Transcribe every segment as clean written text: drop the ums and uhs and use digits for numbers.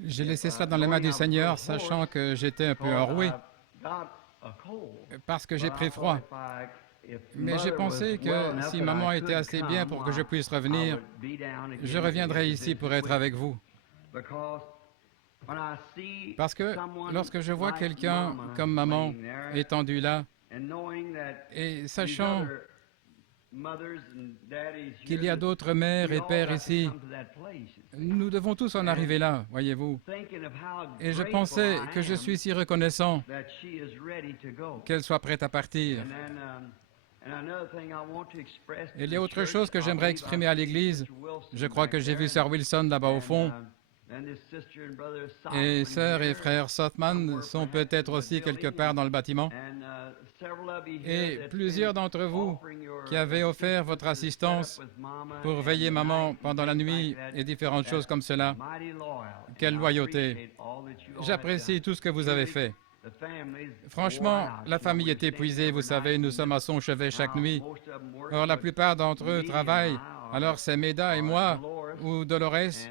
J'ai laissé cela dans les mains du Seigneur, sachant que j'étais un peu enroué, parce que j'ai pris froid. Mais j'ai pensé que si maman était assez bien pour que je puisse revenir, je reviendrai ici pour être avec vous. Parce que lorsque je vois quelqu'un comme maman étendu là, et sachant qu'il y a d'autres mères et pères ici, nous devons tous en arriver là, voyez-vous. Et je pensais que je suis si reconnaissant qu'elle soit prête à partir. Il y a autre chose que j'aimerais exprimer à l'Église. Je crois que j'ai vu Sir Wilson là-bas au fond. Et sœurs et frères Sothman sont peut-être aussi quelque part dans le bâtiment. Et plusieurs d'entre vous qui avez offert votre assistance pour veiller maman pendant la nuit et différentes choses comme cela. Quelle loyauté! J'apprécie tout ce que vous avez fait. Franchement, la famille est épuisée, vous savez, nous sommes à son chevet chaque nuit. Or, la plupart d'entre eux travaillent. Alors, c'est Meda et moi, ou Dolores,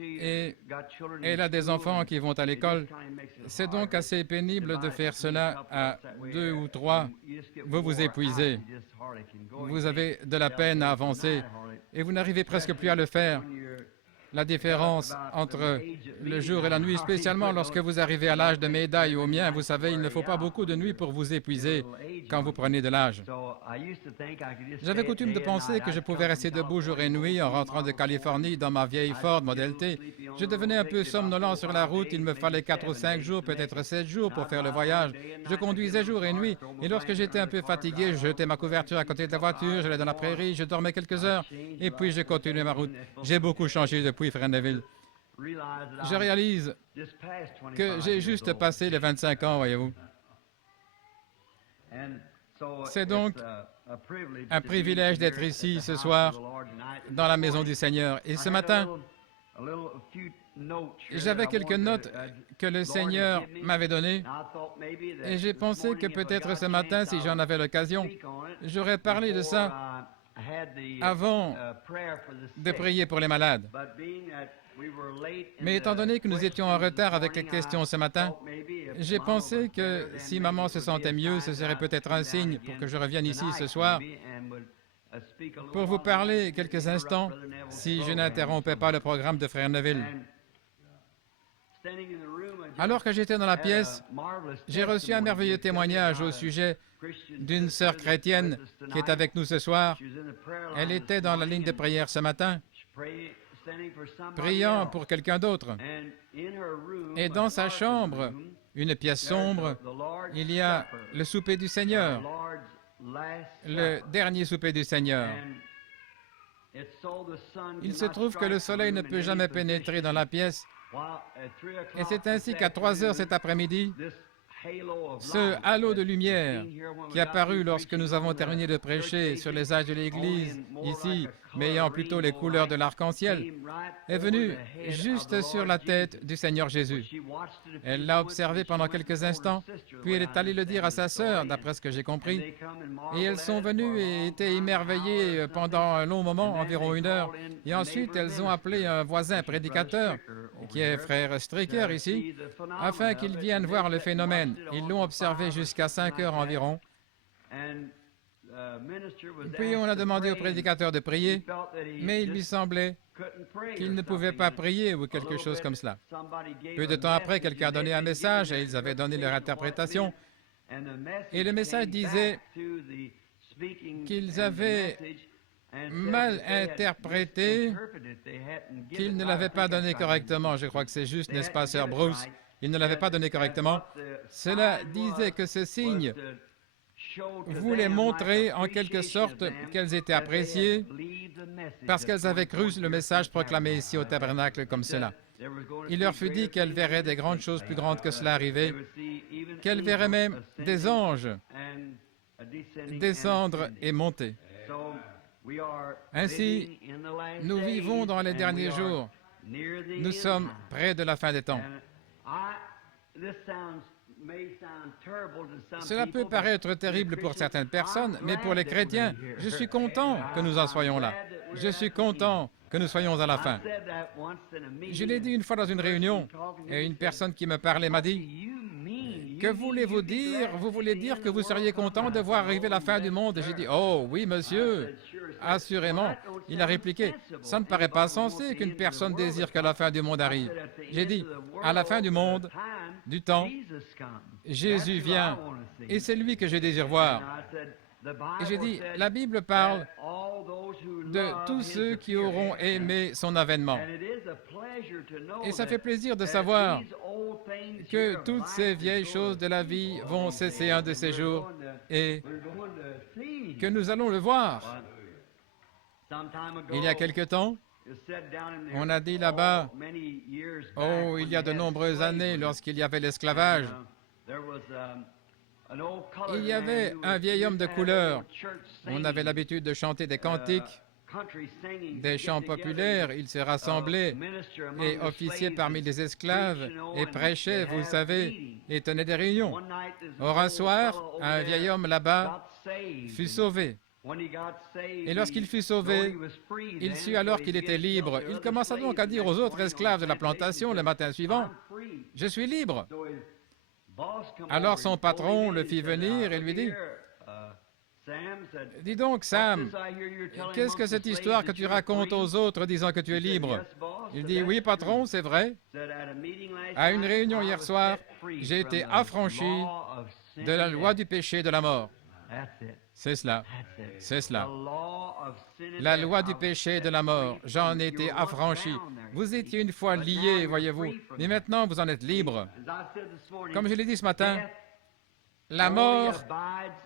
et elle a des enfants qui vont à l'école. C'est donc assez pénible de faire cela à 2 ou 3. Vous vous épuisez. Vous avez de la peine à avancer et vous n'arrivez presque plus à le faire. La différence entre le jour et la nuit, spécialement lorsque vous arrivez à l'âge de médaille ou au mien, vous savez, il ne faut pas beaucoup de nuits pour vous épuiser quand vous prenez de l'âge. J'avais coutume de penser que je pouvais rester debout jour et nuit en rentrant de Californie dans ma vieille Ford Model T. Je devenais un peu somnolent sur la route, il me fallait 4 ou 5 jours, peut-être 7 jours pour faire le voyage. Je conduisais jour et nuit, et lorsque j'étais un peu fatigué, je jetais ma couverture à côté de la voiture, j'allais dans la prairie, je dormais quelques heures, et puis je continuais ma route. J'ai beaucoup changé depuis Frère Neville. Je réalise que j'ai juste passé les 25 ans, voyez-vous. C'est donc un privilège d'être ici ce soir, dans la maison du Seigneur. Et ce matin, j'avais quelques notes que le Seigneur m'avait données, et j'ai pensé que peut-être ce matin, si j'en avais l'occasion, j'aurais parlé de ça avant de prier pour les malades. Mais étant donné que nous étions en retard avec les questions ce matin, j'ai pensé que si maman se sentait mieux, ce serait peut-être un signe pour que je revienne ici ce soir pour vous parler quelques instants, si je n'interrompais pas le programme de Frère Neville. Alors que j'étais dans la pièce, j'ai reçu un merveilleux témoignage au sujet d'une sœur chrétienne qui est avec nous ce soir. Elle était dans la ligne de prière ce matin, priant pour quelqu'un d'autre. Et dans sa chambre, une pièce sombre, il y a le souper du Seigneur, le dernier souper du Seigneur. Il se trouve que le soleil ne peut jamais pénétrer dans la pièce, et c'est ainsi qu'à 3 heures cet après-midi, ce halo de lumière qui est apparu lorsque nous avons terminé de prêcher sur les âges de l'Église, ici, mais ayant plutôt les couleurs de l'arc-en-ciel, est venu juste sur la tête du Seigneur Jésus. Elle l'a observé pendant quelques instants, puis elle est allée le dire à sa sœur, d'après ce que j'ai compris, et elles sont venues et étaient émerveillées pendant un long moment, environ 1 heure, et ensuite elles ont appelé un voisin prédicateur, qui est frère Stricker ici, afin qu'il vienne voir le phénomène. Ils l'ont observé jusqu'à 5 heures environ. Puis on a demandé au prédicateur de prier, mais il lui semblait qu'il ne pouvait pas prier ou quelque chose comme cela. Peu de temps après, quelqu'un a donné un message et ils avaient donné leur interprétation. Et le message disait qu'ils avaient mal interprété, qu'ils ne l'avaient pas donné correctement. Je crois que c'est juste, n'est-ce pas, Sir Bruce? Ils ne l'avaient pas donné correctement. Cela disait que ce signe voulait montrer en quelque sorte qu'elles étaient appréciées parce qu'elles avaient cru le message proclamé ici au tabernacle comme cela. Il leur fut dit qu'elles verraient des grandes choses plus grandes que cela arriver, qu'elles verraient même des anges descendre et monter. Ainsi, nous vivons dans les derniers jours. Nous sommes près de la fin des temps. Cela peut paraître terrible pour certaines personnes, mais pour les chrétiens, je suis content que nous en soyons là. Je suis content que nous soyons à la fin. Je l'ai dit une fois dans une réunion, et une personne qui me parlait m'a dit, « Que voulez-vous dire? Vous voulez dire que vous seriez content de voir arriver la fin du monde? » Et j'ai dit, « Oh, oui, monsieur, assurément. » Il a répliqué, « Ça ne paraît pas sensé qu'une personne désire que la fin du monde arrive. » J'ai dit, « À la fin du monde, du temps, Jésus vient, et c'est lui que je désire voir. » Et j'ai dit, la Bible parle de tous ceux qui auront aimé son avènement. Et ça fait plaisir de savoir que toutes ces vieilles choses de la vie vont cesser un de ces jours et que nous allons le voir. Il y a quelque temps, on a dit là-bas, oh, il y a de nombreuses années, lorsqu'il y avait l'esclavage, il y avait un vieil homme de couleur. On avait l'habitude de chanter des cantiques, des chants populaires. Il se rassemblait et officiait parmi les esclaves et prêchait, vous savez, et tenait des réunions. Or, un soir, un vieil homme là-bas fut sauvé. Et lorsqu'il fut sauvé, il sut alors qu'il était libre. Il commença donc à dire aux autres esclaves de la plantation le matin suivant, « Je suis libre. » Alors son patron le fit venir et lui dit, « Dis donc, Sam, qu'est-ce que cette histoire que tu racontes aux autres disant que tu es libre? » Il dit, « Oui, patron, c'est vrai. À une réunion hier soir, j'ai été affranchi de la loi du péché et de la mort. » C'est cela. C'est cela. La loi du péché et de la mort. J'en ai été affranchi. Vous étiez une fois liés, voyez-vous, mais maintenant vous en êtes libre. Comme je l'ai dit ce matin, la mort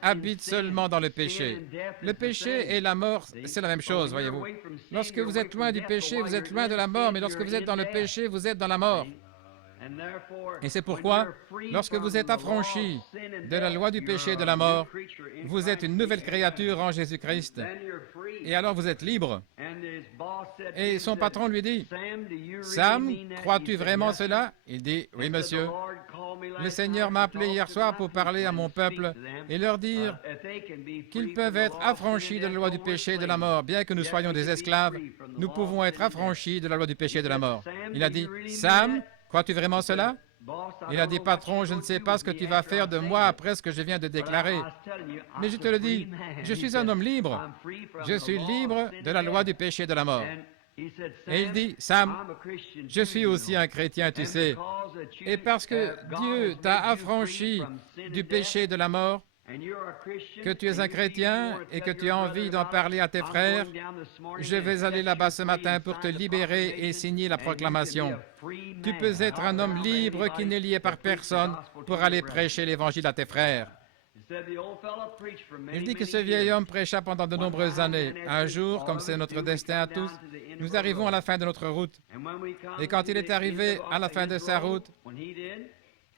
habite seulement dans le péché. Le péché et la mort, c'est la même chose, voyez-vous. Lorsque vous êtes loin du péché, vous êtes loin de la mort, mais lorsque vous êtes dans le péché, vous êtes dans la mort. Et c'est pourquoi, lorsque vous êtes affranchi de la loi du péché et de la mort, vous êtes une nouvelle créature en Jésus-Christ. Et alors vous êtes libre. Et son patron lui dit, « Sam, crois-tu vraiment cela? » Il dit, « Oui, monsieur. Le Seigneur m'a appelé hier soir pour parler à mon peuple et leur dire qu'ils peuvent être affranchis de la loi du péché et de la mort. Bien que nous soyons des esclaves, nous pouvons être affranchis de la loi du péché et de la mort. » Il a dit, « Sam, crois-tu vraiment cela? » Il a dit, « Patron, je ne sais pas ce que tu vas faire de moi après ce que je viens de déclarer. Mais je te le dis, je suis un homme libre. Je suis libre de la loi du péché et de la mort. » Et il dit, « Sam, je suis aussi un chrétien, tu sais. Et parce que Dieu t'a affranchi du péché et de la mort, que tu es un chrétien et que tu as envie d'en parler à tes frères, je vais aller là-bas ce matin pour te libérer et signer la proclamation. Tu peux être un homme libre qui n'est lié par personne pour aller prêcher l'Évangile à tes frères. » Il dit que ce vieil homme prêcha pendant de nombreuses années. Un jour, comme c'est notre destin à tous, nous arrivons à la fin de notre route. Et quand il est arrivé à la fin de sa route,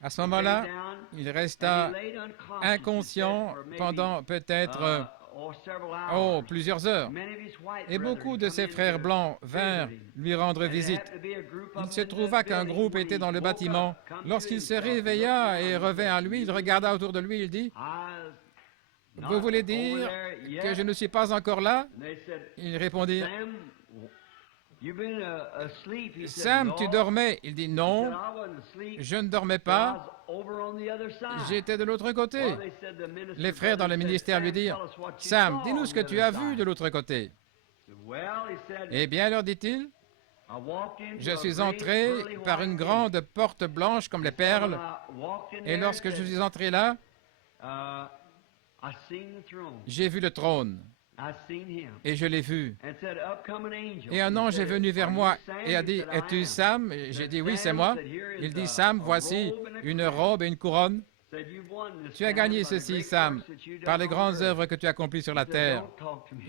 à ce moment-là, il resta inconscient pendant peut-être plusieurs heures. Et beaucoup de ses frères blancs vinrent lui rendre visite. Il se trouva qu'un groupe était dans le bâtiment. Lorsqu'il se réveilla et revint à lui, il regarda autour de lui, il dit, « Vous voulez dire que je ne suis pas encore là? » Il répondit, « Sam, tu dormais. » Il dit, « Non, je ne dormais pas. J'étais de l'autre côté. » Les frères dans le ministère lui dirent, « Sam, dis-nous ce que tu as vu de l'autre côté. » Eh bien, leur dit-il, « Je suis entré par une grande porte blanche comme les perles, et lorsque je suis entré là, j'ai vu le trône. Et je l'ai vu. Et un ange est venu vers moi et a dit, « Es-tu Sam? » J'ai dit, « Oui, c'est moi. » Il dit, « Sam, voici une robe et une couronne. Tu as gagné ceci, Sam, par les grandes œuvres que tu as accomplies sur la terre. »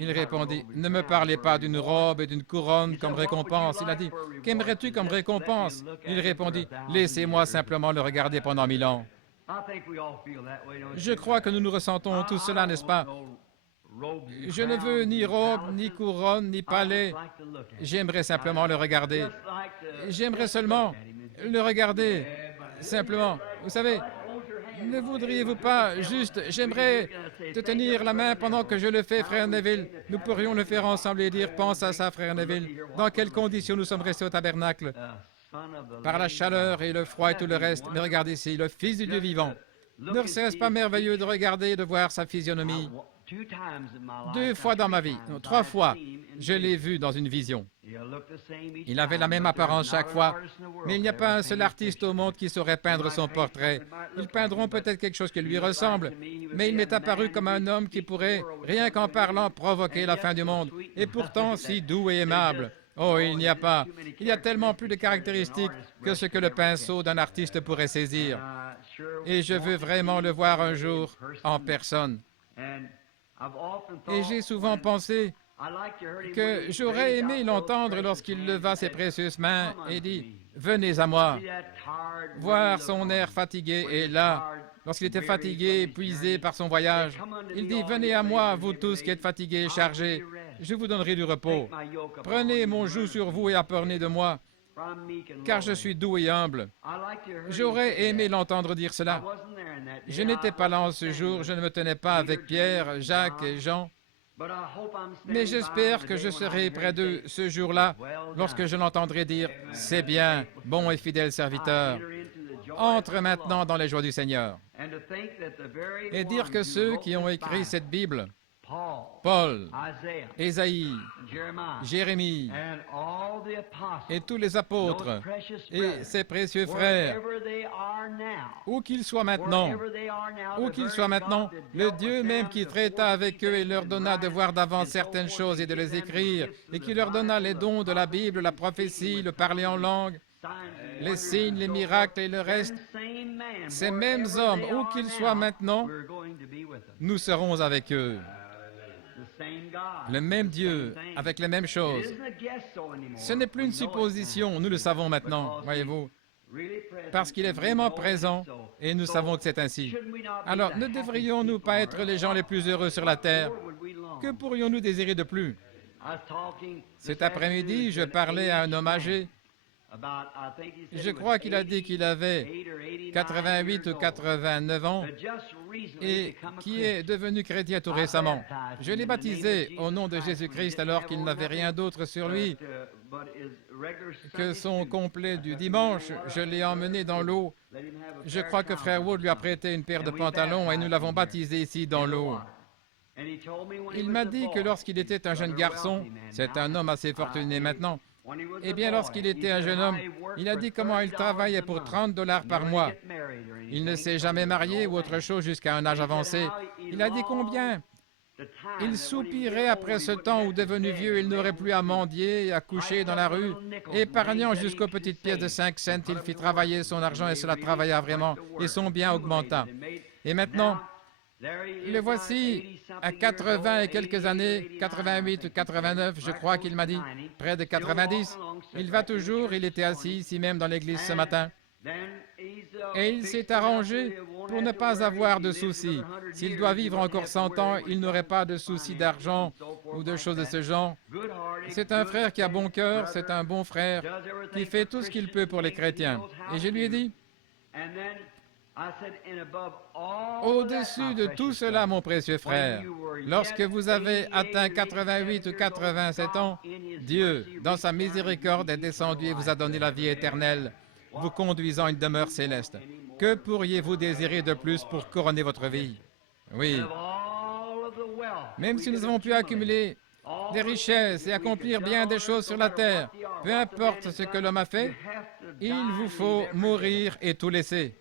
Il répondit, « Ne me parlez pas d'une robe et d'une couronne comme récompense. » Il a dit, « Qu'aimerais-tu comme récompense? » Il répondit, « Laissez-moi simplement le regarder pendant 1000 ans. » Je crois que nous nous ressentons tous cela, n'est-ce pas? Je ne veux ni robe, ni couronne, ni palais. J'aimerais simplement le regarder. J'aimerais seulement le regarder, simplement. Vous savez, Ne voudriez-vous pas juste, j'aimerais te tenir la main pendant que je le fais, frère Neville. Nous pourrions le faire ensemble et dire, pense à ça, frère Neville. Dans quelles conditions nous sommes restés au tabernacle? Par la chaleur et le froid et tout le reste. Mais regardez ici, le Fils du Dieu vivant. Ne serait-ce pas merveilleux de regarder et de voir sa physionomie? 2 fois dans ma vie, non, 3 fois, je l'ai vu dans une vision. Il avait la même apparence chaque fois, mais il n'y a pas un seul artiste au monde qui saurait peindre son portrait. Ils peindront peut-être quelque chose qui lui ressemble, mais il m'est apparu comme un homme qui pourrait, rien qu'en parlant, provoquer la fin du monde, et pourtant si doux et aimable. Oh, il n'y a pas. Il y a tellement plus de caractéristiques que ce que le pinceau d'un artiste pourrait saisir. Et je veux vraiment le voir un jour en personne. Et j'ai souvent pensé que j'aurais aimé l'entendre lorsqu'il leva ses précieuses mains et dit « Venez à moi ». Voir son air fatigué et là, lorsqu'il était fatigué, épuisé par son voyage, il dit « Venez à moi, vous tous qui êtes fatigués et chargés, je vous donnerai du repos. Prenez mon joug sur vous et apprenez de moi, car je suis doux et humble. » J'aurais aimé l'entendre dire cela. Je n'étais pas là en ce jour, je ne me tenais pas avec Pierre, Jacques et Jean, mais j'espère que je serai près d'eux ce jour-là, lorsque je l'entendrai dire « C'est bien, bon et fidèle serviteur. Entre maintenant dans les joies du Seigneur. » Et dire que ceux qui ont écrit cette Bible, Paul, Ésaïe, Jérémie et tous les apôtres et ses précieux frères, où qu'ils soient maintenant, le Dieu même qui traita avec eux et leur donna de voir d'avance certaines choses et de les écrire, et qui leur donna les dons de la Bible, la prophétie, le parler en langue, les signes, les miracles et le reste, ces mêmes hommes, où qu'ils soient maintenant, nous serons avec eux. Le même Dieu, avec les mêmes choses. Ce n'est plus une supposition, nous le savons maintenant, voyez-vous, parce qu'il est vraiment présent et nous savons que c'est ainsi. Alors, ne devrions-nous pas être les gens les plus heureux sur la terre? Que pourrions-nous désirer de plus? Cet après-midi, je parlais à un homme âgé. Je crois qu'il a dit qu'il avait 88 ou 89 ans et qui est devenu chrétien tout récemment. Je l'ai baptisé au nom de Jésus-Christ alors qu'il n'avait rien d'autre sur lui que son complet du dimanche. Je l'ai emmené dans l'eau. Je crois que Frère Wood lui a prêté une paire de pantalons et nous l'avons baptisé ici dans l'eau. Il m'a dit que lorsqu'il était un jeune garçon, c'est un homme assez fortuné maintenant, eh bien, lorsqu'il était un jeune homme, il a dit comment il travaillait pour 30 $ par mois. Il ne s'est jamais marié ou autre chose jusqu'à un âge avancé. Il a dit combien il soupirait après ce temps où, devenu vieux, il n'aurait plus à mendier et à coucher dans la rue. Épargnant jusqu'aux petites pièces de 5 cents, il fit travailler son argent et cela travailla vraiment, et son bien augmenta. Et maintenant, le voici à 80 et quelques années, 88 ou 89, je crois qu'il m'a dit, près de 90. Il va toujours, il était assis ici même dans l'église ce matin. Et il s'est arrangé pour ne pas avoir de soucis. S'il doit vivre encore 100 ans, il n'aurait pas de soucis d'argent ou de choses de ce genre. C'est un frère qui a bon cœur, c'est un bon frère, qui fait tout ce qu'il peut pour les chrétiens. Et je lui ai dit, au-dessus de tout cela, mon précieux frère, lorsque vous avez atteint 88 ou 87 ans, Dieu, dans sa miséricorde, est descendu et vous a donné la vie éternelle, vous conduisant à une demeure céleste. Que pourriez-vous désirer de plus pour couronner votre vie? Oui. Même si nous avons pu accumuler des richesses et accomplir bien des choses sur la terre, peu importe ce que l'homme a fait, il vous faut mourir et tout laisser.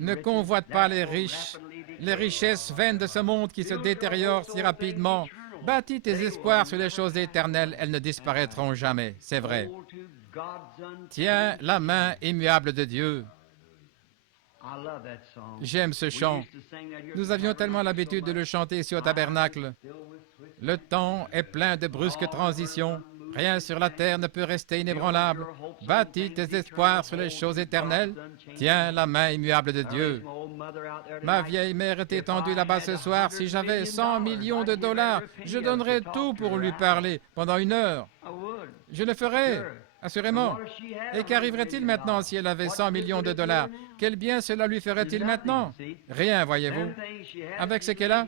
Ne convoite pas les richesses vaines de ce monde qui se détériorent si rapidement. Bâtis tes espoirs sur les choses éternelles, elles ne disparaîtront jamais, c'est vrai. Tiens la main immuable de Dieu. J'aime ce chant. Nous avions tellement l'habitude de le chanter ici au tabernacle. Le temps est plein de brusques transitions. Rien sur la terre ne peut rester inébranlable. Bâtis tes espoirs sur les choses éternelles. Tiens la main immuable de Dieu. Ma vieille mère est étendue là-bas ce soir. Si j'avais 100 millions $, je donnerais tout pour lui parler pendant 1 heure. Je le ferais. Assurément. Et qu'arriverait-il maintenant si elle avait 100 millions de dollars? Quel bien cela lui ferait-il maintenant? Rien, voyez-vous. Avec ce qu'elle a,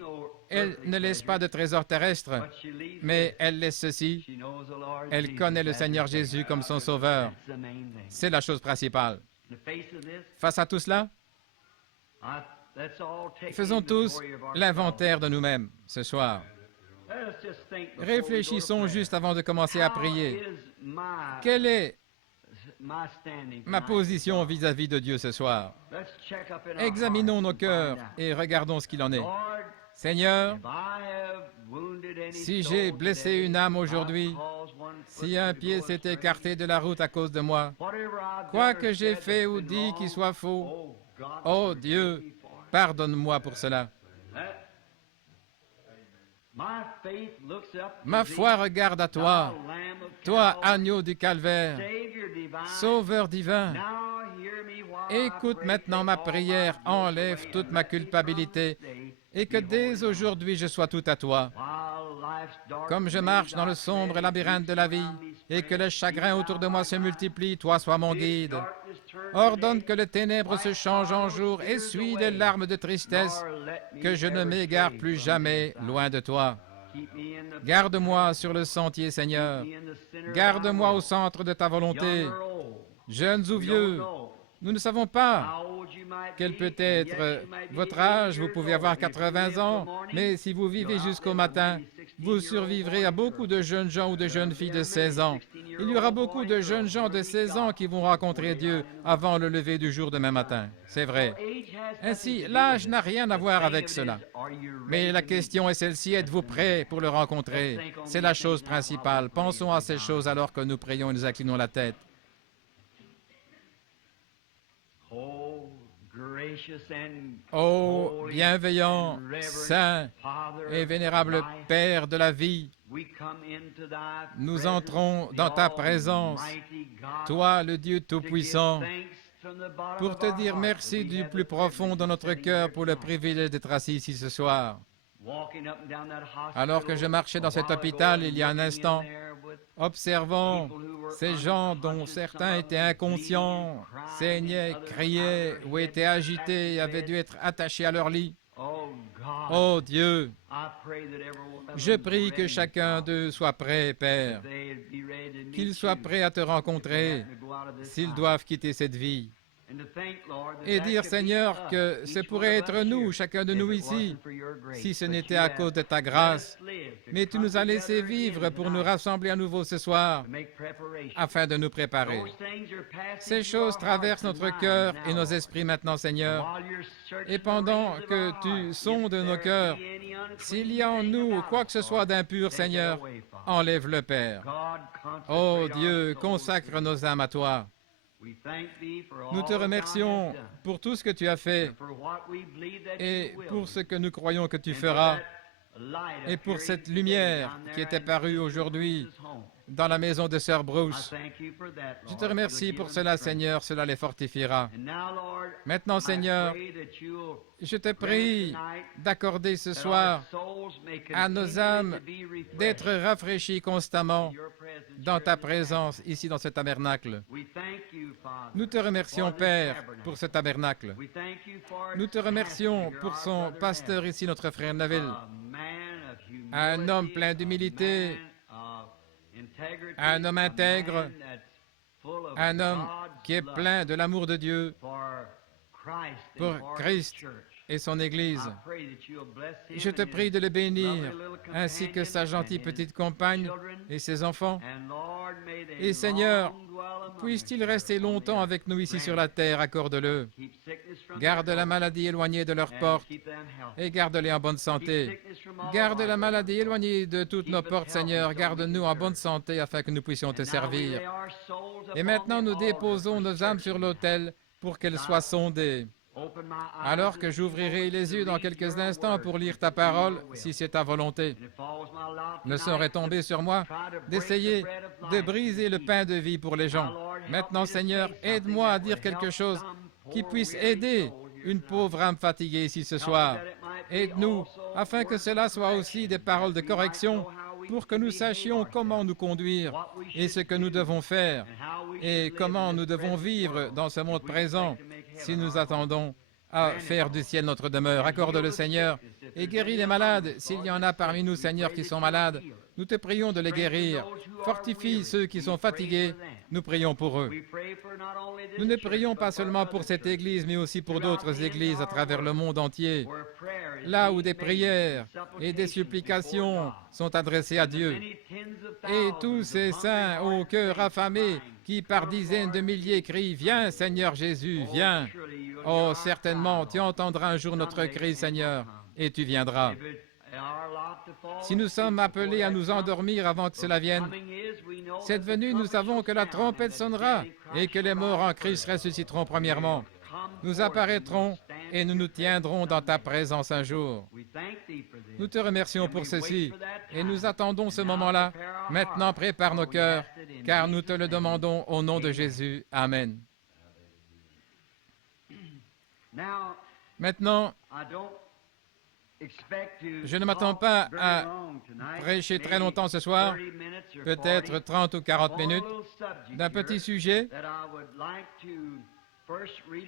elle ne laisse pas de trésor terrestre, mais elle laisse ceci. Elle connaît le Seigneur Jésus comme son Sauveur. C'est la chose principale. Face à tout cela, faisons tous l'inventaire de nous-mêmes ce soir. Réfléchissons juste avant de commencer à prier. Quelle est ma position vis-à-vis de Dieu ce soir? Examinons nos cœurs et regardons ce qu'il en est. Seigneur, si j'ai blessé une âme aujourd'hui, si un pied s'est écarté de la route à cause de moi, quoi que j'ai fait ou dit qui soit faux, oh Dieu, pardonne-moi pour cela. Ma foi regarde à toi, toi, agneau du calvaire, Sauveur divin. Écoute maintenant ma prière, enlève toute ma culpabilité et que dès aujourd'hui je sois tout à toi. Comme je marche dans le sombre labyrinthe de la vie et que les chagrins autour de moi se multiplient, toi sois mon guide. Ordonne que les ténèbres se changent en jour, essuie les larmes de tristesse, que je ne m'égare plus jamais loin de toi. Garde-moi sur le sentier, Seigneur. Garde-moi au centre de ta volonté. Jeunes ou vieux, nous ne savons pas quel peut être votre âge. Vous pouvez avoir 80 ans, mais si vous vivez jusqu'au matin, vous survivrez à beaucoup de jeunes gens ou de jeunes filles de 16 ans. Il y aura beaucoup de jeunes gens de 16 ans qui vont rencontrer Dieu avant le lever du jour demain matin. C'est vrai. Ainsi, l'âge n'a rien à voir avec cela. Mais la question est celle-ci, êtes-vous prêt pour le rencontrer? C'est la chose principale. Pensons à ces choses alors que nous prions et nous inclinons la tête. Ô bienveillant, saint et vénérable Père de la vie, nous entrons dans ta présence, toi le Dieu Tout-Puissant, pour te dire merci du plus profond de notre cœur pour le privilège d'être assis ici ce soir. Alors que je marchais dans cet hôpital il y a un instant, observant ces gens dont certains étaient inconscients, saignaient, criaient ou étaient agités et avaient dû être attachés à leur lit. Oh Dieu, je prie que chacun d'eux soit prêt, Père, qu'ils soient prêts à te rencontrer s'ils doivent quitter cette vie. Et dire, Seigneur, que ce pourrait être nous, chacun de nous ici, si ce n'était à cause de ta grâce. Mais tu nous as laissé vivre pour nous rassembler à nouveau ce soir, afin de nous préparer. Ces choses traversent notre cœur et nos esprits maintenant, Seigneur. Et pendant que tu sondes nos cœurs, s'il y a en nous quoi que ce soit d'impur, Seigneur, enlève-le, Père. Oh Dieu, consacre nos âmes à toi. Nous te remercions pour tout ce que tu as fait et pour ce que nous croyons que tu feras et pour cette lumière qui est apparue aujourd'hui dans la maison de Sœur Bruce. Je te remercie pour cela, Seigneur, cela les fortifiera. Maintenant, Seigneur, je te prie d'accorder ce soir à nos âmes d'être rafraîchies constamment dans ta présence ici dans ce tabernacle. Nous te remercions, Père, pour ce tabernacle. Nous te remercions pour son pasteur ici, notre frère Neville, un homme plein d'humilité, un homme intègre, un homme qui est plein de l'amour de Dieu pour Christ et son Église. Je te prie de le bénir, ainsi que sa gentille petite compagne et ses enfants. Et Seigneur, puisse-t-il rester longtemps avec nous ici sur la terre, accorde-le. Garde la maladie éloignée de leurs portes et garde-les en bonne santé. Garde la maladie éloignée de toutes nos portes, Seigneur. Garde-nous en bonne santé afin que nous puissions te servir. Et maintenant, nous déposons nos âmes sur l'autel pour qu'elles soient sondées. Alors que j'ouvrirai les yeux dans quelques instants pour lire ta parole, si c'est ta volonté, ne saurait tomber sur moi d'essayer de briser le pain de vie pour les gens. Maintenant, Seigneur, aide-moi à dire quelque chose qui puisse aider une pauvre âme fatiguée ici ce soir. Aide-nous, afin que cela soit aussi des paroles de correction pour que nous sachions comment nous conduire et ce que nous devons faire et comment nous devons vivre dans ce monde présent si nous attendons à faire du ciel notre demeure. Accorde-le, Seigneur, et guéris les malades. S'il y en a parmi nous, Seigneur, qui sont malades, nous te prions de les guérir. Fortifie ceux qui sont fatigués. Nous prions pour eux. Nous ne prions pas seulement pour cette Église, mais aussi pour d'autres églises à travers le monde entier, là où des prières et des supplications sont adressées à Dieu. Et tous ces saints au cœur affamé qui par dizaines de milliers crient « Viens, Seigneur Jésus, viens !» Oh, certainement, tu entendras un jour notre cri, Seigneur, et tu viendras. Si nous sommes appelés à nous endormir avant que cela vienne, cette venue, nous savons que la trompette sonnera et que les morts en Christ ressusciteront premièrement. Nous apparaîtrons et nous nous tiendrons dans ta présence un jour. Nous te remercions pour ceci et nous attendons ce moment-là. Maintenant, prépare nos cœurs, car nous te le demandons au nom de Jésus. Amen. Maintenant, je ne m'attends pas à prêcher très longtemps ce soir, peut-être 30 ou 40 minutes, d'un petit sujet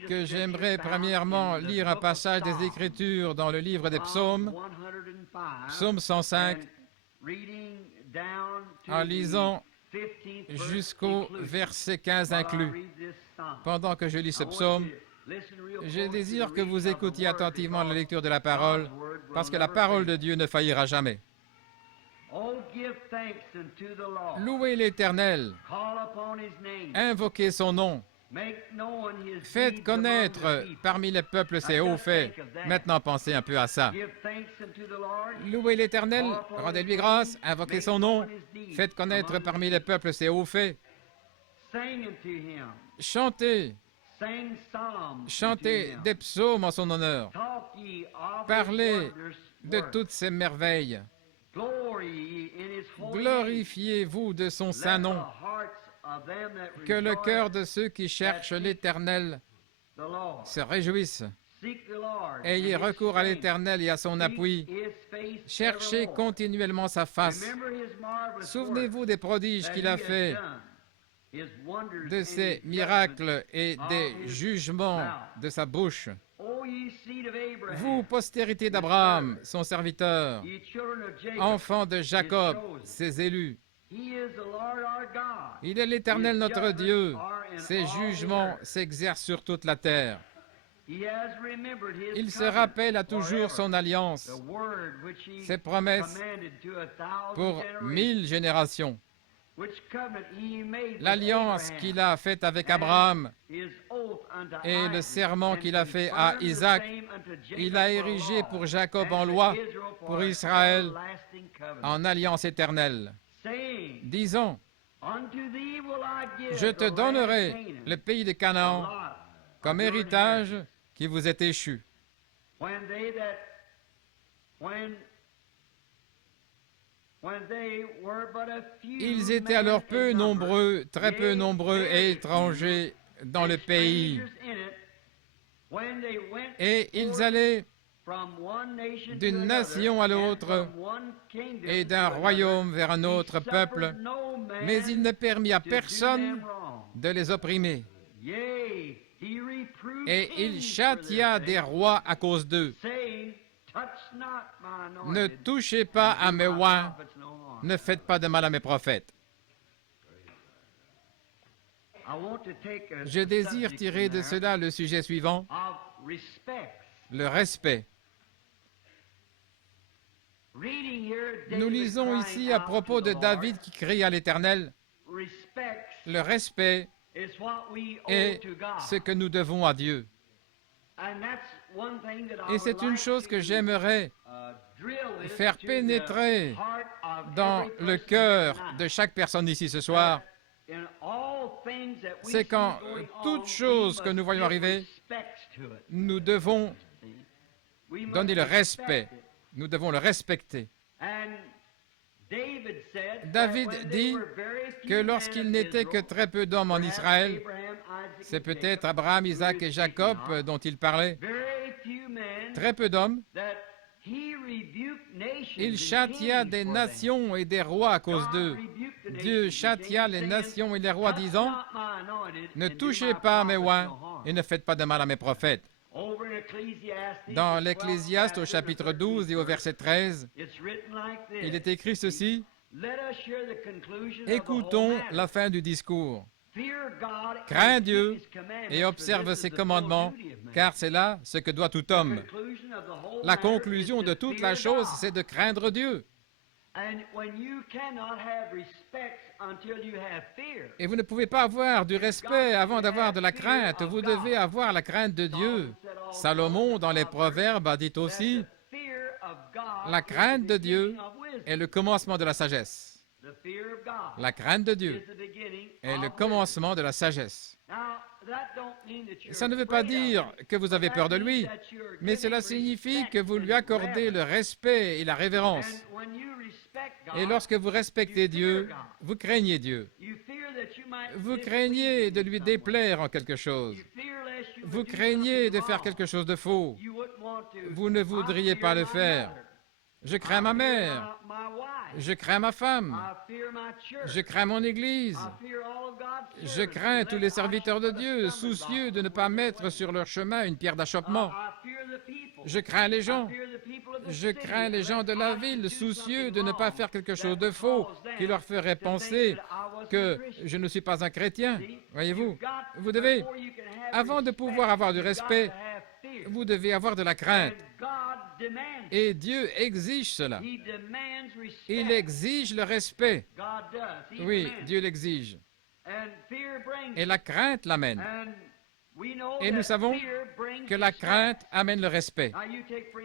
que j'aimerais premièrement lire un passage des Écritures dans le livre des Psaumes, Psaume 105, en lisant jusqu'au verset 15 inclus. Pendant que je lis ce psaume, je désire que vous écoutiez attentivement la lecture de la parole, parce que la parole de Dieu ne faillira jamais. Louez l'Éternel, invoquez son nom, faites connaître parmi les peuples ses hauts faits. Maintenant, pensez un peu à ça. Louez l'Éternel, rendez-lui grâce, invoquez son nom, faites connaître parmi les peuples ses hauts faits. Chantez. Chantez des psaumes en son honneur. Parlez de toutes ses merveilles. Glorifiez-vous de son saint nom. Que le cœur de ceux qui cherchent l'Éternel se réjouisse. Ayez recours à l'Éternel et à son appui. Cherchez continuellement sa face. Souvenez-vous des prodiges qu'il a faits, de ses miracles et des jugements de sa bouche. Vous, postérité d'Abraham, son serviteur, enfants de Jacob, ses élus, il est l'Éternel notre Dieu. Ses jugements s'exercent sur toute la terre. Il se rappelle à toujours son alliance, ses promesses pour 1000 générations. L'alliance qu'il a faite avec Abraham et le serment qu'il a fait à Isaac, il a érigé pour Jacob en loi, pour Israël en alliance éternelle. Disons, je te donnerai le pays de Canaan comme héritage qui vous est échu. Ils étaient alors peu nombreux, très peu nombreux et étrangers dans le pays. Et ils allaient d'une nation à l'autre et d'un royaume vers un autre peuple, mais il ne permit à personne de les opprimer. Et il châtia des rois à cause d'eux. Ne touchez pas à mes oins, ne faites pas de mal à mes prophètes. Je désire tirer de cela le sujet suivant, le respect. Nous lisons ici à propos de David qui crie à l'Éternel. Le respect est ce que nous devons à Dieu. Et c'est une chose que j'aimerais faire pénétrer dans le cœur de chaque personne ici ce soir. C'est qu'en toute chose que nous voyons arriver, nous devons donner le respect. Nous devons le respecter. David dit que lorsqu'il n'était que très peu d'hommes en Israël, c'est peut-être Abraham, Isaac et Jacob dont il parlait, très peu d'hommes, Il châtia des nations et des rois à cause d'eux. Dieu châtia les nations et les rois, disant, « Ne touchez pas à mes oints et ne faites pas de mal à mes prophètes. » Dans l'Ecclésiaste, au chapitre 12 et au verset 13, il est écrit ceci, « Écoutons la fin du discours. Crains Dieu et observe ses commandements, car c'est là ce que doit tout homme. » La conclusion de toute la chose, c'est de craindre Dieu. Et vous ne pouvez pas avoir du respect avant d'avoir de la crainte. Vous devez avoir la crainte de Dieu. Salomon, dans les Proverbes, a dit aussi, « La crainte de Dieu est le commencement de la sagesse. » La crainte de Dieu est le commencement de la sagesse. Ça ne veut pas dire que vous avez peur de lui, mais cela signifie que vous lui accordez le respect et la révérence. Et lorsque vous respectez Dieu, vous craignez Dieu. Vous craignez de lui déplaire en quelque chose. Vous craignez de faire quelque chose de faux. Vous ne voudriez pas le faire. Je crains ma mère. Je crains ma femme. Je crains mon Église. Je crains tous les serviteurs de Dieu, soucieux de ne pas mettre sur leur chemin une pierre d'achoppement. Je crains les gens. Je crains les gens de la ville, soucieux de ne pas faire quelque chose de faux qui leur ferait penser que je ne suis pas un chrétien. Voyez-vous, vous devez, avant de pouvoir avoir du respect, vous devez avoir de la crainte. Et Dieu exige cela. Il exige le respect. Oui, Dieu l'exige. Et la crainte l'amène. Et nous savons que la crainte amène le respect.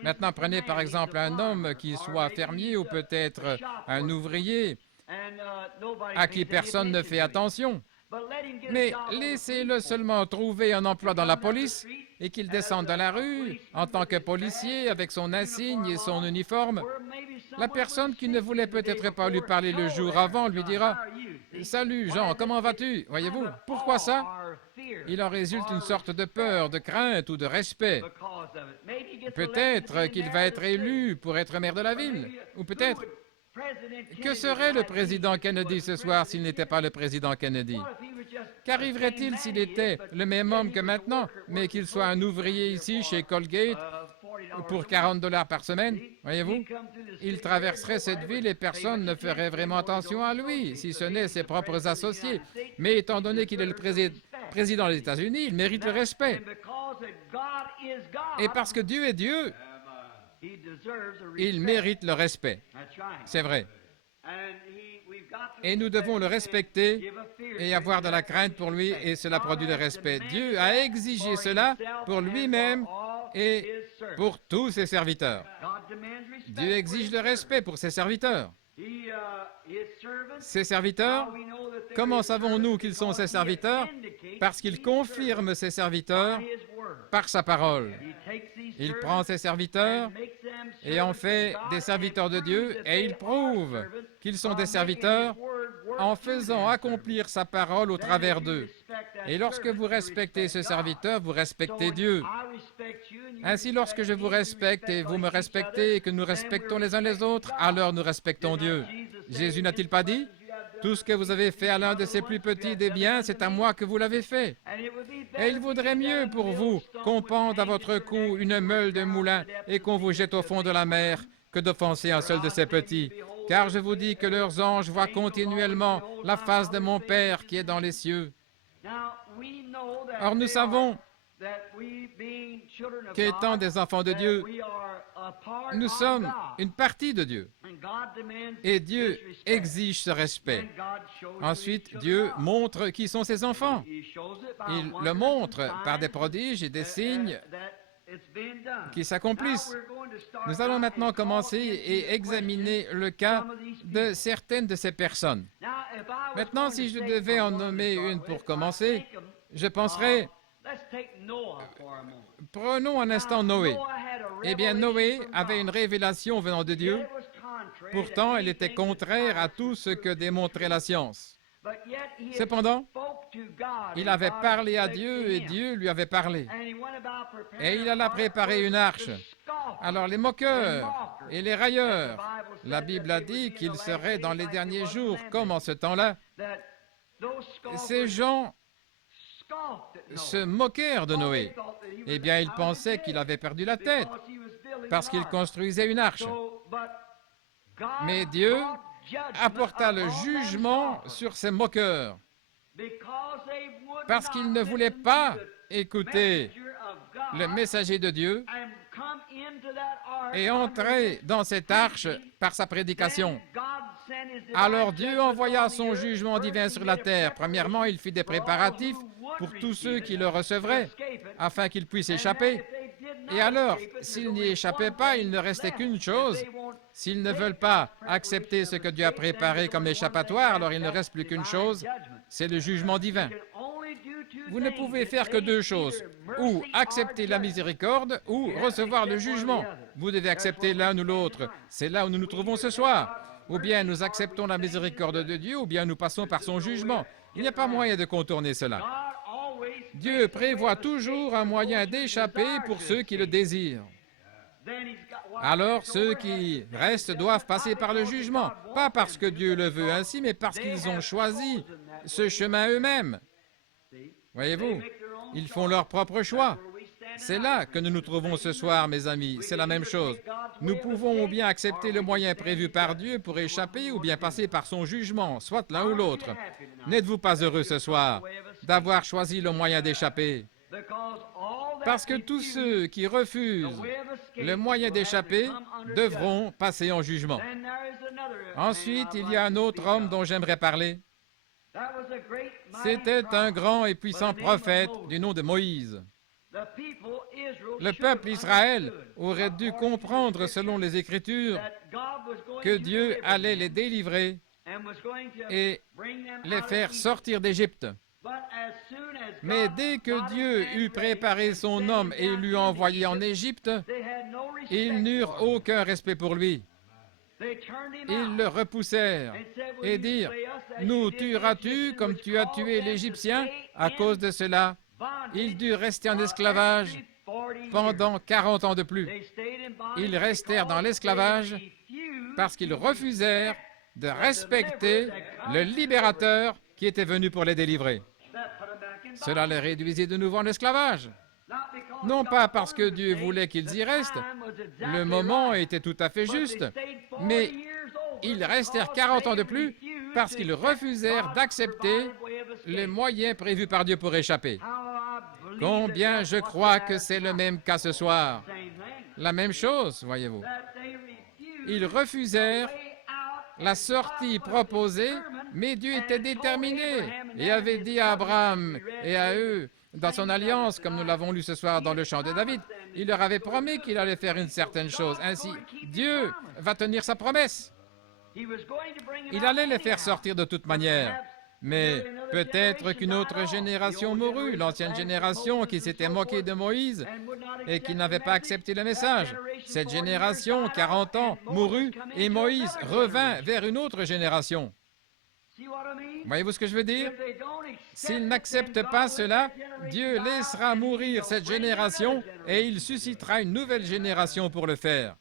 Maintenant, prenez par exemple un homme qui soit fermier ou peut-être un ouvrier à qui personne ne fait attention. Mais laissez-le seulement trouver un emploi dans la police et qu'il descende dans la rue en tant que policier avec son insigne et son uniforme. La personne qui ne voulait peut-être pas lui parler le jour avant lui dira « Salut Jean, comment vas-tu » Voyez-vous, pourquoi ça? Il en résulte une sorte de peur, de crainte ou de respect. Peut-être qu'il va être élu pour être maire de la ville, ou peut-être... Que serait le président Kennedy ce soir s'il n'était pas le président Kennedy? Qu'arriverait-il s'il était le même homme que maintenant, mais qu'il soit un ouvrier ici chez Colgate pour 40 $ par semaine? Voyez-vous, il traverserait cette ville et personne ne ferait vraiment attention à lui, si ce n'est ses propres associés. Mais étant donné qu'il est le président des États-Unis, il mérite le respect. Et parce que Dieu est Dieu, il mérite le respect. C'est vrai. Et nous devons le respecter et avoir de la crainte pour lui, et cela produit le respect. Dieu a exigé cela pour lui-même et pour tous ses serviteurs. Dieu exige le respect pour ses serviteurs. Ses serviteurs, comment savons-nous qu'ils sont ses serviteurs? Parce qu'il confirme ses serviteurs par sa parole. Il prend ses serviteurs et en fait des serviteurs de Dieu, et il prouve qu'ils sont des serviteurs en faisant accomplir sa parole au travers d'eux. Et lorsque vous respectez ce serviteur, vous respectez Dieu. Ainsi, lorsque je vous respecte et vous me respectez et que nous respectons les uns les autres, alors nous respectons Dieu. Jésus n'a-t-il pas dit? Tout ce que vous avez fait à l'un de ses plus petits des biens, c'est à moi que vous l'avez fait. Et il vaudrait mieux pour vous qu'on pende à votre cou une meule de moulin et qu'on vous jette au fond de la mer que d'offenser un seul de ses petits. Car je vous dis que leurs anges voient continuellement la face de mon Père qui est dans les cieux. Or, nous savons qu'étant des enfants de Dieu, nous sommes une partie de Dieu. Et Dieu exige ce respect. Ensuite, Dieu montre qui sont ses enfants. Il le montre par des prodiges et des signes qui s'accomplissent. Nous allons maintenant commencer et examiner le cas de certaines de ces personnes. Maintenant, si je devais en nommer une pour commencer, je penserais... Prenons un instant Noé. Eh bien, Noé avait une révélation venant de Dieu. Pourtant, elle était contraire à tout ce que démontrait la science. Cependant, il avait parlé à Dieu et Dieu lui avait parlé. Et il alla préparer une arche Alors les moqueurs et les railleurs, la Bible a dit qu'ils seraient dans les derniers jours comme en ce temps-là. Ces gens se moquèrent de Noé. Eh bien, ils pensaient qu'il avait perdu la tête parce qu'il construisait une arche. Mais Dieu apporta le jugement sur ces moqueurs parce qu'ils ne voulaient pas écouter le messager de Dieu et entrer dans cette arche par sa prédication. Alors Dieu envoya son jugement divin sur la terre. Premièrement, il fit des préparatifs pour tous ceux qui le recevraient, afin qu'ils puissent échapper. Et alors, s'ils n'y échappaient pas, il ne restait qu'une chose. S'ils ne veulent pas accepter ce que Dieu a préparé comme échappatoire, alors il ne reste plus qu'une chose, c'est le jugement divin. Vous ne pouvez faire que deux choses, ou accepter la miséricorde, ou recevoir le jugement. Vous devez accepter l'un ou l'autre. C'est là où nous nous trouvons ce soir. Ou bien nous acceptons la miséricorde de Dieu, ou bien nous passons par son jugement. Il n'y a pas moyen de contourner cela. Dieu prévoit toujours un moyen d'échapper pour ceux qui le désirent. Alors, ceux qui restent doivent passer par le jugement, pas parce que Dieu le veut ainsi, mais parce qu'ils ont choisi ce chemin eux-mêmes. Voyez-vous, ils font leur propre choix. C'est là que nous nous trouvons ce soir, mes amis. C'est la même chose. Nous pouvons ou bien accepter le moyen prévu par Dieu pour échapper ou bien passer par son jugement, soit l'un ou l'autre. N'êtes-vous pas heureux ce soir d'avoir choisi le moyen d'échapper? Parce que tous ceux qui refusent le moyen d'échapper devront passer en jugement. Ensuite, il y a un autre homme dont j'aimerais parler. C'était un grand et puissant prophète du nom de Moïse. Le peuple Israël aurait dû comprendre, selon les Écritures, que Dieu allait les délivrer et les faire sortir d'Égypte. Mais dès que Dieu eut préparé son homme et l'eut envoyé en Égypte, ils n'eurent aucun respect pour lui. Ils le repoussèrent et dirent, « Nous tueras-tu comme tu as tué l'Égyptien? » À cause de cela, il dut rester en esclavage pendant 40 ans de plus. Ils restèrent dans l'esclavage parce qu'ils refusèrent de respecter le libérateur qui était venu pour les délivrer. Cela les réduisit de nouveau en esclavage. Non pas parce que Dieu voulait qu'ils y restent, le moment était tout à fait juste, mais ils restèrent 40 ans de plus parce qu'ils refusèrent d'accepter les moyens prévus par Dieu pour échapper. Combien je crois que c'est le même cas ce soir. La même chose, voyez-vous. Ils refusèrent la sortie proposée, mais Dieu était déterminé et avait dit à Abraham et à eux, dans son alliance, comme nous l'avons lu ce soir dans le chant de David, il leur avait promis qu'il allait faire une certaine chose. Ainsi, Dieu va tenir sa promesse. Il allait les faire sortir de toute manière. Mais peut-être qu'une autre génération mourut, l'ancienne génération qui s'était moquée de Moïse et qui n'avait pas accepté le message. Cette génération, 40 ans, mourut et Moïse revint vers une autre génération. Voyez-vous ce que je veux dire? S'ils n'acceptent pas cela, Dieu laissera mourir cette génération et il suscitera une nouvelle génération pour le faire.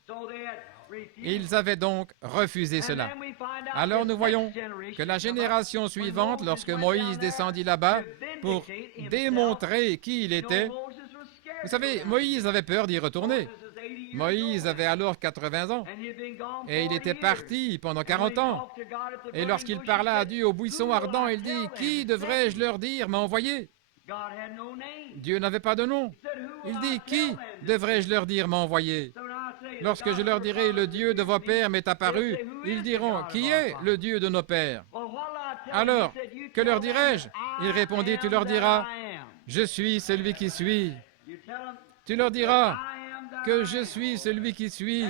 Ils avaient donc refusé cela. Alors nous voyons que la génération suivante, lorsque Moïse descendit là-bas pour démontrer qui il était, vous savez, Moïse avait peur d'y retourner. Moïse avait alors 80 ans et il était parti pendant 40 ans. Et lorsqu'il parla à Dieu au buisson ardent, il dit, « Qui devrais-je leur dire m'a envoyé ?» Dieu n'avait pas de nom. Il dit, « Qui devrais-je leur dire m'a envoyé ?» Lorsque je leur dirai, « Le Dieu de vos pères m'est apparu », ils diront, « Qui est le Dieu de nos pères ?» Alors, que leur dirai-je? Il répondit, « Tu leur diras, « Je suis celui qui suis. » Tu leur diras que je suis celui qui suis.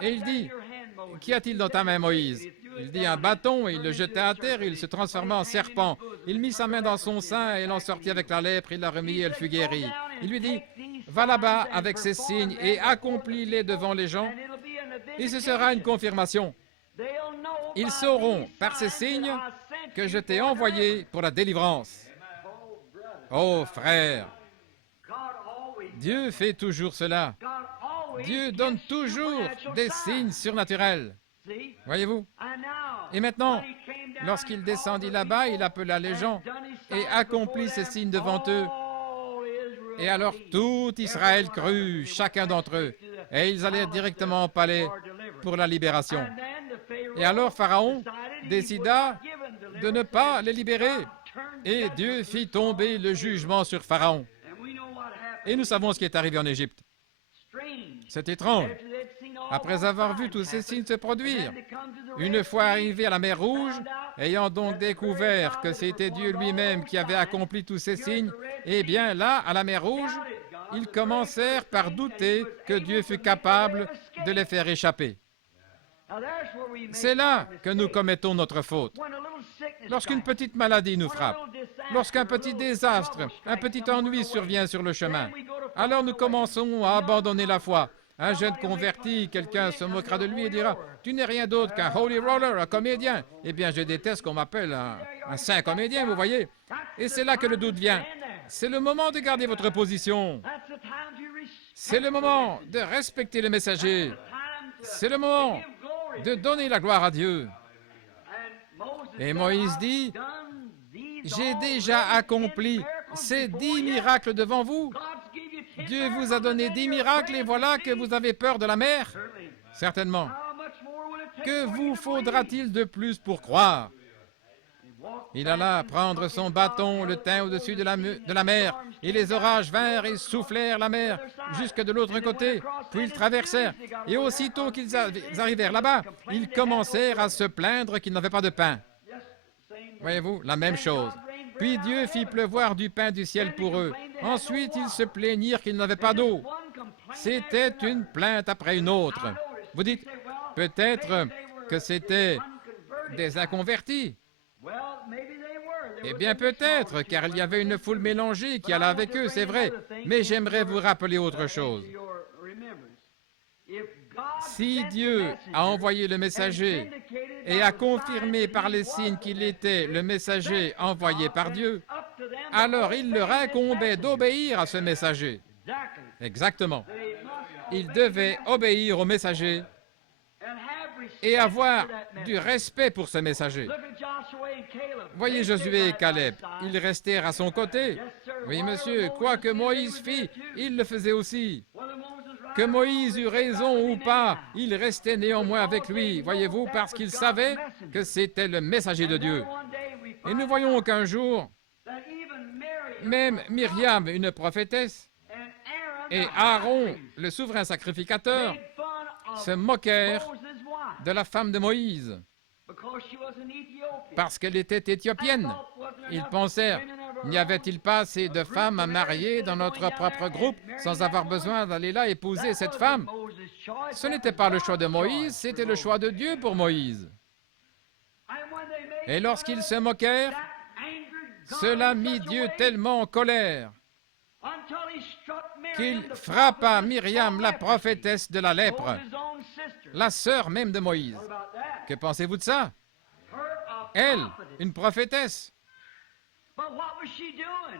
Et il dit, « Qu'y a-t-il dans ta main, Moïse ?» Il dit, « Un bâton. » Et il le jeta à terre et il se transforma en serpent. Il mit sa main dans son sein et elle en sortit avec la lèpre. Il la remit et elle fut guérie. Il lui dit, « Va là-bas avec ces signes et accomplis-les devant les gens. Et ce sera une confirmation. Ils sauront par ces signes que je t'ai envoyé pour la délivrance. » Oh, frère, Dieu fait toujours cela. Dieu donne toujours des signes surnaturels. Voyez-vous? Et maintenant, lorsqu'il descendit là-bas, il appela les gens et accomplit ces signes devant eux. Et alors tout Israël crut, chacun d'entre eux, et ils allèrent directement au palais pour la libération. Et alors Pharaon décida de ne pas les libérer, et Dieu fit tomber le jugement sur Pharaon. Et nous savons ce qui est arrivé en Égypte. C'est étrange. Après avoir vu tous ces signes se produire, une fois arrivés à la mer Rouge, ayant donc découvert que c'était Dieu lui-même qui avait accompli tous ces signes, eh bien là, à la mer Rouge, ils commencèrent par douter que Dieu fût capable de les faire échapper. C'est là que nous commettons notre faute. Lorsqu'une petite maladie nous frappe, lorsqu'un petit désastre, un petit ennui survient sur le chemin, alors nous commençons à abandonner la foi. Un jeune converti, quelqu'un se moquera de lui et dira « Tu n'es rien d'autre qu'un holy roller, un comédien. » Eh bien, je déteste qu'on m'appelle un saint comédien, vous voyez. Et c'est là que le doute vient. C'est le moment de garder votre position. C'est le moment de respecter le messager. C'est le moment de donner la gloire à Dieu. Et Moïse dit « J'ai déjà accompli ces 10 miracles devant vous. Dieu vous a donné 10 miracles et voilà que vous avez peur de la mer. Certainement. Que vous faudra-t-il de plus pour croire? » Il alla prendre son bâton, le tint au-dessus de la mer, et les orages vinrent et soufflèrent la mer jusque de l'autre côté, puis ils traversèrent. Et aussitôt qu'ils arrivèrent là-bas, ils commencèrent à se plaindre qu'ils n'avaient pas de pain. Voyez-vous, la même chose. Puis Dieu fit pleuvoir du pain du ciel pour eux. Ensuite, ils se plaignirent qu'ils n'avaient pas d'eau. C'était une plainte après une autre. Vous dites, peut-être que c'était des inconvertis. Eh bien, peut-être, car il y avait une foule mélangée qui allait avec eux, c'est vrai. Mais j'aimerais vous rappeler autre chose. Si Dieu a envoyé le messager et a confirmé par les signes qu'il était le messager envoyé par Dieu, alors il leur incombait d'obéir à ce messager. Exactement. Ils devaient obéir au messager et avoir du respect pour ce messager. Voyez Josué et Caleb, ils restèrent à son côté. Oui, monsieur, quoi que Moïse fit, il le faisait aussi. Que Moïse eût raison ou pas, il restait néanmoins avec lui, voyez-vous, parce qu'il savait que c'était le messager de Dieu. Et nous voyons qu'un jour, même Myriam, une prophétesse, et Aaron, le souverain sacrificateur, se moquèrent de la femme de Moïse, parce qu'elle était éthiopienne. Ils pensèrent, n'y avait-il pas assez de femmes à marier dans notre propre groupe sans avoir besoin d'aller là épouser cette femme? Ce n'était pas le choix de Moïse, c'était le choix de Dieu pour Moïse. Et lorsqu'ils se moquèrent, cela mit Dieu tellement en colère qu'il frappa Myriam, la prophétesse de la lèpre, la sœur même de Moïse. Que pensez-vous de ça? Elle, une prophétesse.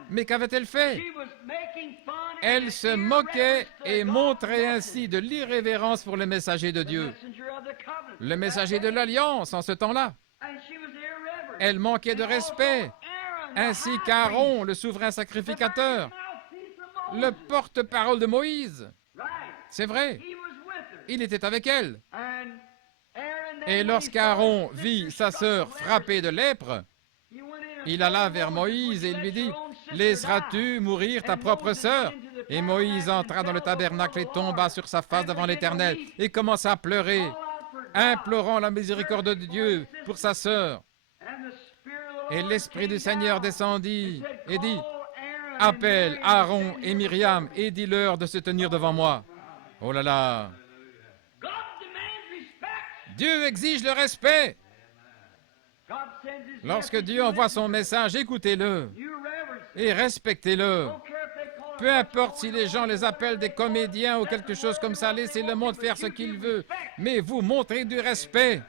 Mais qu'avait-elle fait? Elle se moquait et montrait ainsi de l'irrévérence pour le messager de Dieu, le messager de l'Alliance en ce temps-là. Elle manquait de respect, ainsi qu'Aaron, le souverain sacrificateur, le porte-parole de Moïse. C'est vrai, il était avec elle. Et lorsqu'Aaron vit sa sœur frappée de lèpre, il alla vers Moïse et lui dit, « Laisseras-tu mourir ta propre sœur ?» Et Moïse entra dans le tabernacle et tomba sur sa face devant l'Éternel et commença à pleurer, implorant la miséricorde de Dieu pour sa sœur. Et l'Esprit du Seigneur descendit et dit, « Appelle Aaron et Myriam et dis-leur de se tenir devant moi. » Oh là là! Dieu exige le respect. Lorsque Dieu envoie son message, écoutez-le et respectez-le. Peu importe si les gens les appellent des comédiens ou quelque chose comme ça, laissez le monde faire ce qu'il veut, mais vous montrez du respect.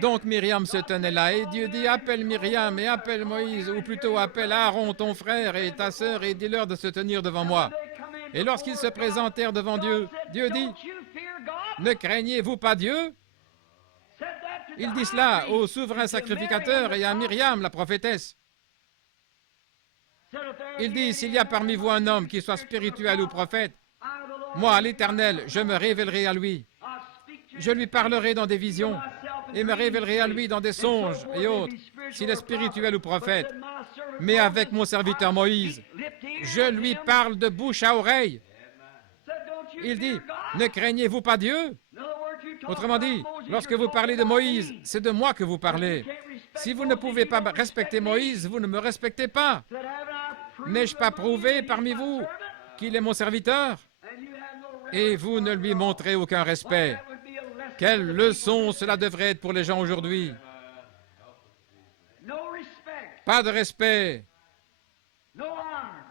Donc Myriam se tenait là et Dieu dit, appelle Myriam et appelle Moïse, ou plutôt appelle Aaron, ton frère et ta sœur, et dis-leur de se tenir devant moi. Et lorsqu'ils se présentèrent devant Dieu, Dieu dit, « Ne craignez-vous pas Dieu ?» Il dit cela au souverain sacrificateur et à Myriam, la prophétesse. Il dit, « S'il y a parmi vous un homme qui soit spirituel ou prophète, moi, l'Éternel, je me révélerai à lui. Je lui parlerai dans des visions et me révélerai à lui dans des songes et autres, s'il est spirituel ou prophète. Mais avec mon serviteur Moïse, je lui parle de bouche à oreille. » Il dit, « Ne craignez-vous pas Dieu ?» Autrement dit, lorsque vous parlez de Moïse, c'est de moi que vous parlez. Si vous ne pouvez pas respecter Moïse, vous ne me respectez pas. N'ai-je pas prouvé parmi vous qu'il est mon serviteur? Et vous ne lui montrez aucun respect. Quelle leçon cela devrait être pour les gens aujourd'hui. Pas de respect,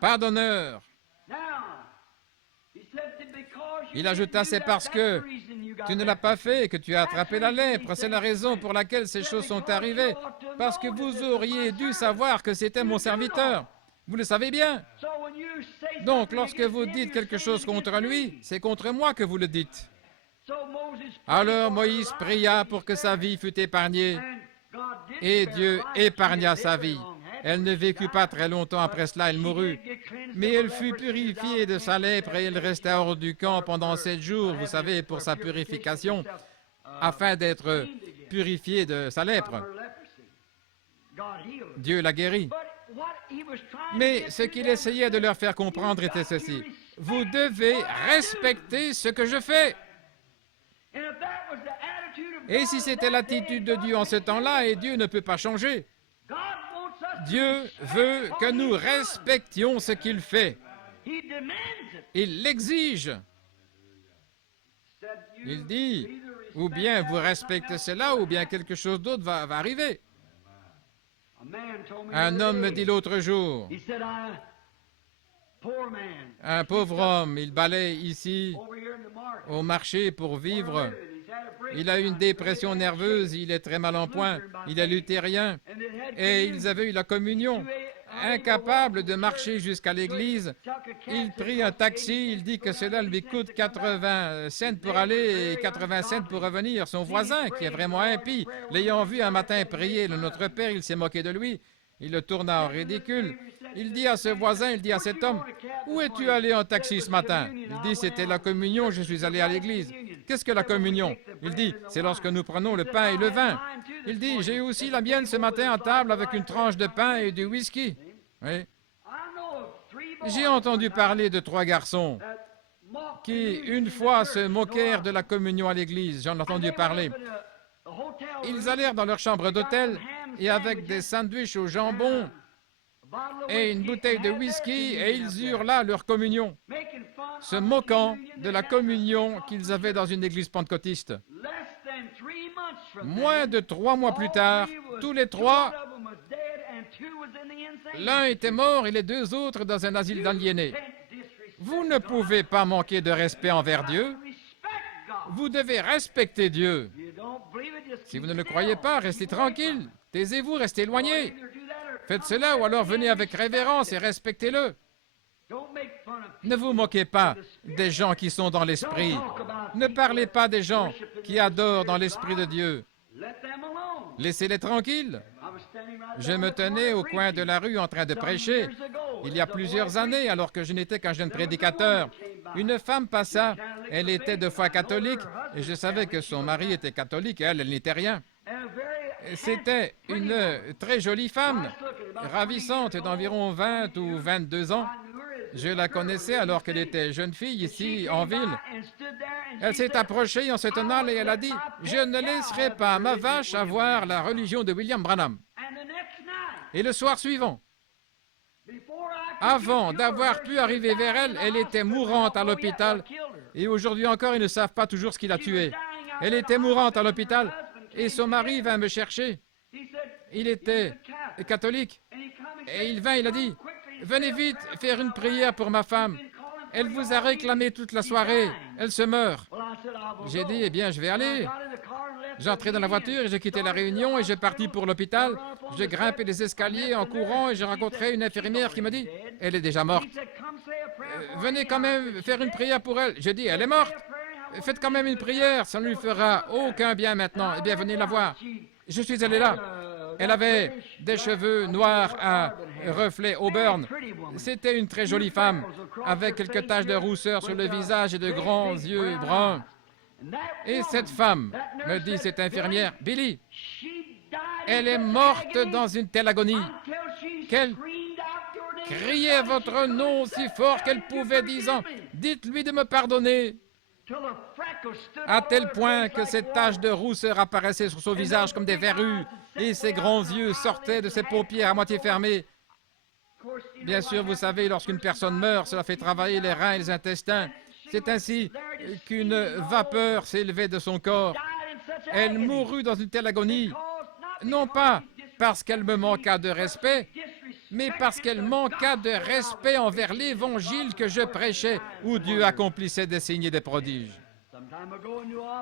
pas d'honneur. Il ajouta, c'est parce que tu ne l'as pas fait et que tu as attrapé la lèpre. C'est la raison pour laquelle ces choses sont arrivées. Parce que vous auriez dû savoir que c'était mon serviteur. Vous le savez bien. Donc, lorsque vous dites quelque chose contre lui, c'est contre moi que vous le dites. Alors Moïse pria pour que sa vie fût épargnée. Et Dieu épargna sa vie. Elle ne vécut pas très longtemps après cela, elle mourut. Mais elle fut purifiée de sa lèpre et elle resta hors du camp pendant 7 jours, vous savez, pour sa purification, afin d'être purifiée de sa lèpre. Dieu la guérit. Mais ce qu'il essayait de leur faire comprendre était ceci. Vous devez respecter ce que je fais. Et si c'était l'attitude de Dieu en ce temps-là, et Dieu ne peut pas changer, Dieu veut que nous respections ce qu'il fait. Il l'exige. Il dit, ou bien vous respectez cela, ou bien quelque chose d'autre va arriver. Un homme me dit l'autre jour, un pauvre homme, il balaye ici au marché pour vivre. Il a eu une dépression nerveuse, il est très mal en point, il est luthérien, et ils avaient eu la communion. Incapable de marcher jusqu'à l'église, il prit un taxi, il dit que cela lui coûte 80 cents pour aller et 80 cents pour revenir. Son voisin, qui est vraiment impie, l'ayant vu un matin prier le Notre Père, il s'est moqué de lui, il le tourna en ridicule. Il dit à ce voisin, il dit à cet homme, « Où es-tu allé en taxi ce matin? » Il dit, « C'était la communion, je suis allé à l'église. » Qu'est-ce que la communion? Il dit, « C'est lorsque nous prenons le pain et le vin. » Il dit, « J'ai aussi la mienne ce matin à table avec une tranche de pain et du whisky. » Oui. J'ai entendu parler de 3 garçons qui, une fois, se moquèrent de la communion à l'église. J'en ai entendu parler. Ils allèrent dans leur chambre d'hôtel et avec des sandwichs au jambon et une bouteille de whisky, et ils eurent là leur communion, se moquant de la communion qu'ils avaient dans une église pentecôtiste. Moins de 3 mois plus tard, tous les 3, l'un était mort et les 2 autres dans un asile d'aliénés. Vous ne pouvez pas manquer de respect envers Dieu. Vous devez respecter Dieu. Si vous ne le croyez pas, restez tranquille. Taisez-vous, restez éloignés. Faites cela ou alors venez avec révérence et respectez-le. Ne vous moquez pas des gens qui sont dans l'esprit. Ne parlez pas des gens qui adorent dans l'esprit de Dieu. Laissez-les tranquilles. Je me tenais au coin de la rue en train de prêcher. Il y a plusieurs années, alors que je n'étais qu'un jeune prédicateur, une femme passa. Elle était de foi catholique et je savais que son mari était catholique et elle n'était rien. C'était une très jolie femme, ravissante d'environ 20 ou 22 ans. Je la connaissais alors qu'elle était jeune fille ici en ville. Elle s'est approchée en se tenant et elle a dit, « Je ne laisserai pas ma vache avoir la religion de William Branham. » Et le soir suivant, avant d'avoir pu arriver vers elle, elle était mourante à l'hôpital. Et aujourd'hui encore, ils ne savent pas toujours ce qui l'a tuée. Elle était mourante à l'hôpital et son mari vint me chercher. Il était catholique. Et il vint, il a dit, « Venez vite faire une prière pour ma femme. Elle vous a réclamé toute la soirée. Elle se meurt. » J'ai dit, « Eh bien, je vais aller. » J'entrai dans la voiture et j'ai quitté la réunion et j'ai parti pour l'hôpital. J'ai grimpé les escaliers en courant et j'ai rencontré une infirmière qui m'a dit, « Elle est déjà morte. » venez quand même faire une prière pour elle. J'ai dit, elle est morte. Faites quand même une prière, ça ne lui fera aucun bien maintenant. Eh bien, venez la voir. Je suis allé là. Elle avait des cheveux noirs à reflets auburn. C'était une très jolie femme, avec quelques taches de rousseur sur le visage et de grands yeux bruns. Et cette femme, me dit cette infirmière, Billy, elle est morte dans une telle agonie qu'elle criait votre nom si fort qu'elle pouvait, disant, dites-lui de me pardonner. À tel point que ces taches de rousseur apparaissaient sur son visage comme des verrues et ses grands yeux sortaient de ses paupières à moitié fermées. Bien sûr, vous savez, lorsqu'une personne meurt, cela fait travailler les reins et les intestins. C'est ainsi qu'une vapeur s'élevait de son corps. Elle mourut dans une telle agonie, non pas parce qu'elle me manqua de respect, mais parce qu'elle manqua de respect envers l'Évangile que je prêchais, où Dieu accomplissait des signes et des prodiges.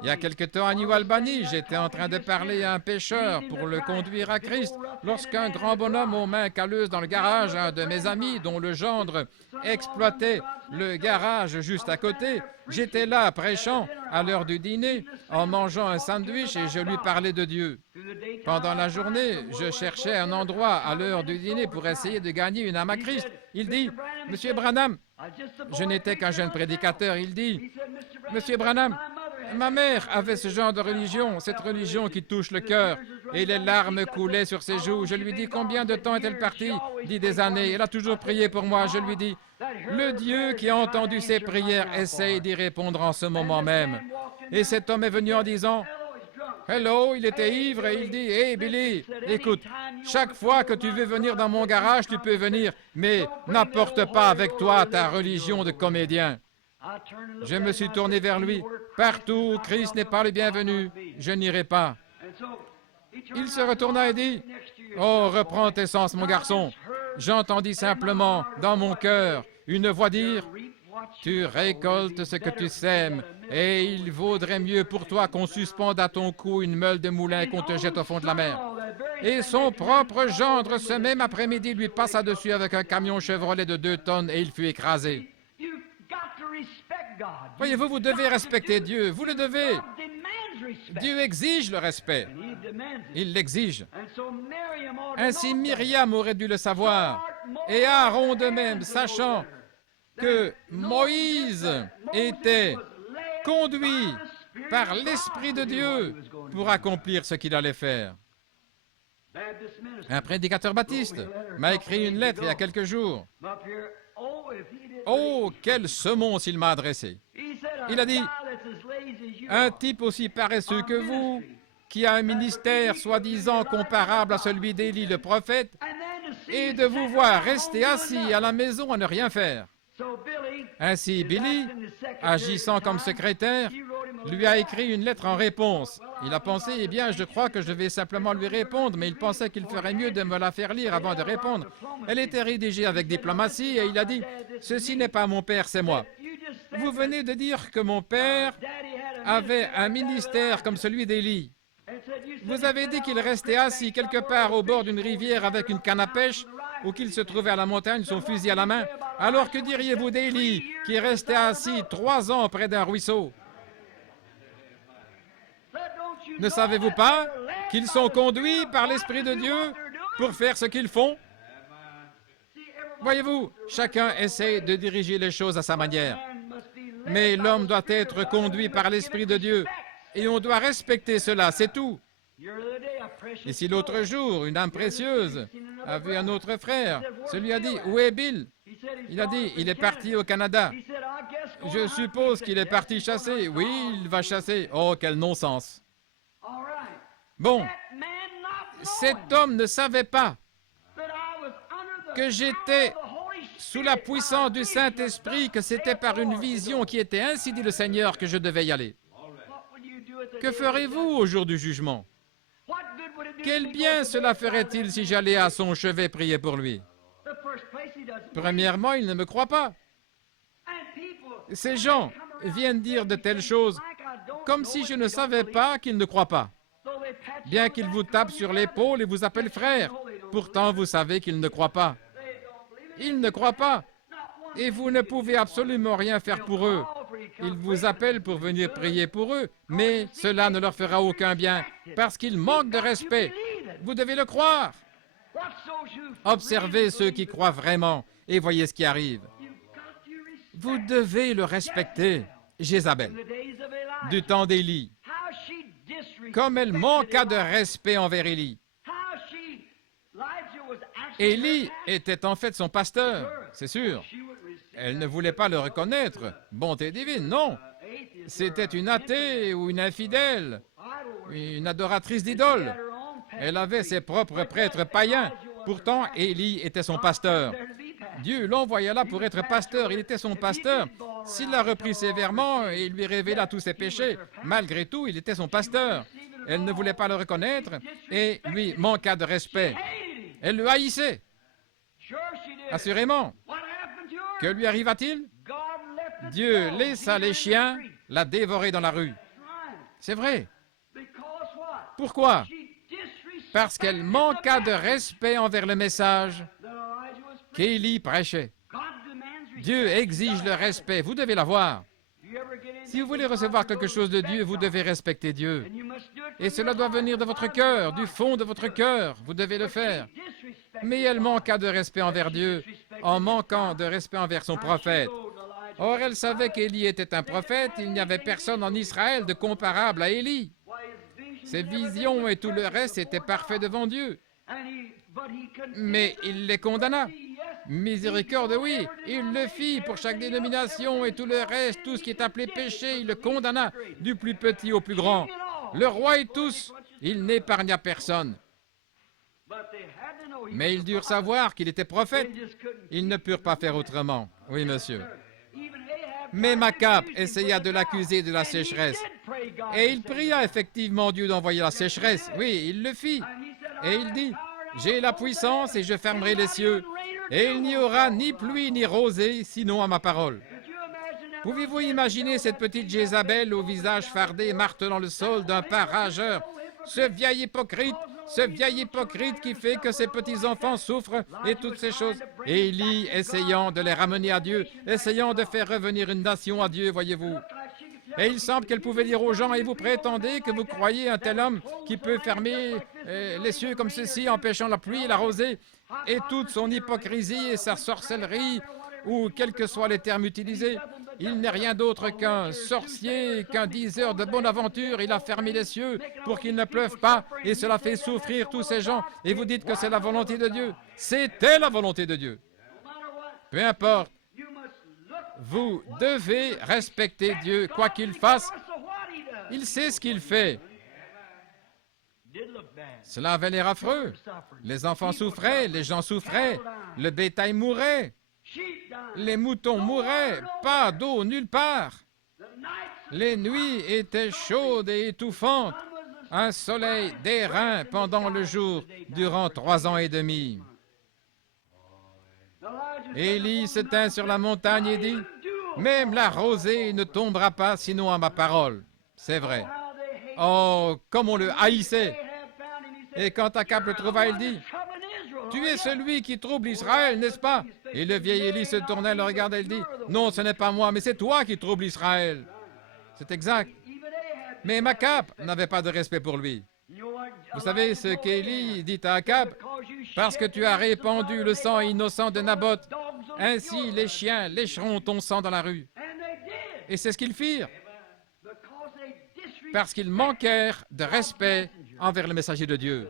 Il y a quelque temps à New Albany, j'étais en train de parler à un pêcheur pour le conduire à Christ, lorsqu'un grand bonhomme aux mains calleuses dans le garage, un de mes amis dont le gendre exploitait le garage juste à côté, j'étais là prêchant à l'heure du dîner, en mangeant un sandwich et je lui parlais de Dieu. Pendant la journée, je cherchais un endroit à l'heure du dîner pour essayer de gagner une âme à Christ. Il dit, « Monsieur Branham, je n'étais qu'un jeune prédicateur. » Il dit, « Monsieur Branham, ma mère avait ce genre de religion, cette religion qui touche le cœur. » Et les larmes coulaient sur ses joues. Je lui dis, « Combien de temps est-elle partie? » Il dit, « Des années. » Elle a toujours prié pour moi. Je lui dis, « Le Dieu qui a entendu ses prières essaye d'y répondre en ce moment même. » Et cet homme est venu en disant, « Hello, il était ivre et il dit, « Hey Billy, écoute, chaque fois que tu veux venir dans mon garage, tu peux venir, mais n'apporte pas avec toi ta religion de comédien. » Je me suis tourné vers lui. « Partout où Christ n'est pas le bienvenu, je n'irai pas. » Il se retourna et dit, « Oh, reprends tes sens, mon garçon. J'entendis simplement, dans mon cœur, une voix dire, « Tu récoltes ce que tu sèmes, et il vaudrait mieux pour toi qu'on suspende à ton cou une meule de moulin qu'on te jette au fond de la mer. » Et son propre gendre, ce même après-midi, lui passa dessus avec un camion Chevrolet de 2 tonnes et il fut écrasé. Voyez-vous, vous devez respecter Dieu, vous le devez. Dieu exige le respect. Il l'exige. Ainsi, Myriam aurait dû le savoir, et Aaron de même, sachant que Moïse était conduit par l'Esprit de Dieu pour accomplir ce qu'il allait faire. Un prédicateur baptiste m'a écrit une lettre il y a quelques jours. Oh, quelle semonce il m'a adressé. Il a dit, un type aussi paresseux que vous, qui a un ministère soi-disant comparable à celui d'Élie le prophète, et de vous voir rester assis à la maison à ne rien faire. Ainsi, Billy, agissant comme secrétaire, lui a écrit une lettre en réponse. Il a pensé, eh bien, je crois que je vais simplement lui répondre, mais il pensait qu'il ferait mieux de me la faire lire avant de répondre. Elle était rédigée avec diplomatie et il a dit, « Ceci n'est pas mon père, c'est moi. Vous venez de dire que mon père avait un ministère comme celui d'Élie. Vous avez dit qu'il restait assis quelque part au bord d'une rivière avec une canne à pêche ou qu'il se trouvait à la montagne, son fusil à la main. Alors que diriez-vous d'Élie qui restait assis 3 ans près d'un ruisseau? Ne savez-vous pas qu'ils sont conduits par l'Esprit de Dieu pour faire ce qu'ils font? Voyez-vous, chacun essaie de diriger les choses à sa manière. Mais l'homme doit être conduit par l'Esprit de Dieu. Et on doit respecter cela, c'est tout. Et si l'autre jour, une âme précieuse a vu un autre frère, celui a dit, « Où est Bill? » Il a dit, « Il est parti au Canada. » Je suppose qu'il est parti chasser. Oui, il va chasser. Oh, quel non-sens. Bon, cet homme ne savait pas que j'étais sous la puissance du Saint-Esprit, que c'était par une vision qui était ainsi dit le Seigneur que je devais y aller. Que ferez-vous au jour du jugement? Quel bien cela ferait-il si j'allais à son chevet prier pour lui? Premièrement, il ne me croit pas. Ces gens viennent dire de telles choses comme si je ne savais pas qu'ils ne croient pas. Bien qu'ils vous tapent sur l'épaule et vous appellent frère, pourtant vous savez qu'ils ne croient pas. Ils ne croient pas. Et vous ne pouvez absolument rien faire pour eux. Ils vous appellent pour venir prier pour eux, mais cela ne leur fera aucun bien, parce qu'ils manquent de respect. Vous devez le croire. Observez ceux qui croient vraiment et voyez ce qui arrive. Vous devez le respecter. Jézabel, du temps d'Élie, comme elle manqua de respect envers Élie. Élie était en fait son pasteur, c'est sûr. Elle ne voulait pas le reconnaître. Bonté divine, non. C'était une athée ou une infidèle, une adoratrice d'idoles. Elle avait ses propres prêtres païens. Pourtant, Élie était son pasteur. Dieu l'envoya là pour être pasteur. Il était son pasteur. S'il l'a repris sévèrement et lui révéla tous ses péchés, malgré tout, il était son pasteur. Elle ne voulait pas le reconnaître et lui manqua de respect. Elle le haïssait. Assurément. Que lui arriva-t-il? Dieu laissa les chiens la dévorer dans la rue. C'est vrai. Pourquoi? Parce qu'elle manqua de respect envers le message qu'Élie prêchait. Dieu exige le respect. Vous devez l'avoir. Si vous voulez recevoir quelque chose de Dieu, vous devez respecter Dieu. Et cela doit venir de votre cœur, du fond de votre cœur. Vous devez le faire. Mais elle manqua de respect envers Dieu en manquant de respect envers son prophète. Or, elle savait qu'Élie était un prophète. Il n'y avait personne en Israël de comparable à Élie. Ses visions et tout le reste étaient parfaits devant Dieu. Mais il les condamna. Miséricorde, oui, il le fit pour chaque dénomination et tout le reste, tout ce qui est appelé péché, il le condamna, du plus petit au plus grand. Le roi et tous, il n'épargna personne. Mais ils durent savoir qu'il était prophète. Ils ne purent pas faire autrement. Oui, monsieur. Mais Makab essaya de l'accuser de la sécheresse. Et il pria effectivement Dieu d'envoyer la sécheresse. Oui, il le fit. Et il dit, « J'ai la puissance et je fermerai les cieux. Et il n'y aura ni pluie ni rosée, sinon à ma parole. » Pouvez-vous imaginer cette petite Jézabel au visage fardé, martelant le sol d'un pas rageur? Ce vieil hypocrite qui fait que ses petits-enfants souffrent et toutes ces choses. Et Élie, essayant de les ramener à Dieu, essayant de faire revenir une nation à Dieu, voyez-vous. Et il semble qu'elle pouvait dire aux gens, et vous prétendez que vous croyez un tel homme qui peut fermer les cieux comme ceci, empêchant la pluie et la rosée, et toute son hypocrisie et sa sorcellerie, ou quels que soient les termes utilisés. Il n'est rien d'autre qu'un sorcier, qu'un diseur de bonne aventure. Il a fermé les cieux pour qu'il ne pleuve pas, et cela fait souffrir tous ces gens. Et vous dites que c'est la volonté de Dieu. C'était la volonté de Dieu. Peu importe. Vous devez respecter Dieu, quoi qu'il fasse. Il sait ce qu'il fait. Cela avait l'air affreux. Les enfants souffraient, les gens souffraient, le bétail mourait, les moutons mouraient, pas d'eau nulle part. Les nuits étaient chaudes et étouffantes, un soleil d'airain pendant le jour durant 3 ans et demi. Élie se tint sur la montagne et dit, « Même la rosée ne tombera pas sinon à ma parole. » C'est vrai. Oh, comme on le haïssait! Et quand Akab le trouva, il dit, « Tu es celui qui trouble Israël, n'est-ce pas? » Et le vieil Élie se tourna, le regardait et il dit, « Non, ce n'est pas moi, mais c'est toi qui troubles Israël. » C'est exact. Mais Akab n'avait pas de respect pour lui. Vous savez ce qu'Élie dit à Akab? « Parce que tu as répandu le sang innocent de Naboth, ainsi les chiens lécheront ton sang dans la rue. » Et c'est ce qu'ils firent. Parce qu'ils manquèrent de respect envers le messager de Dieu.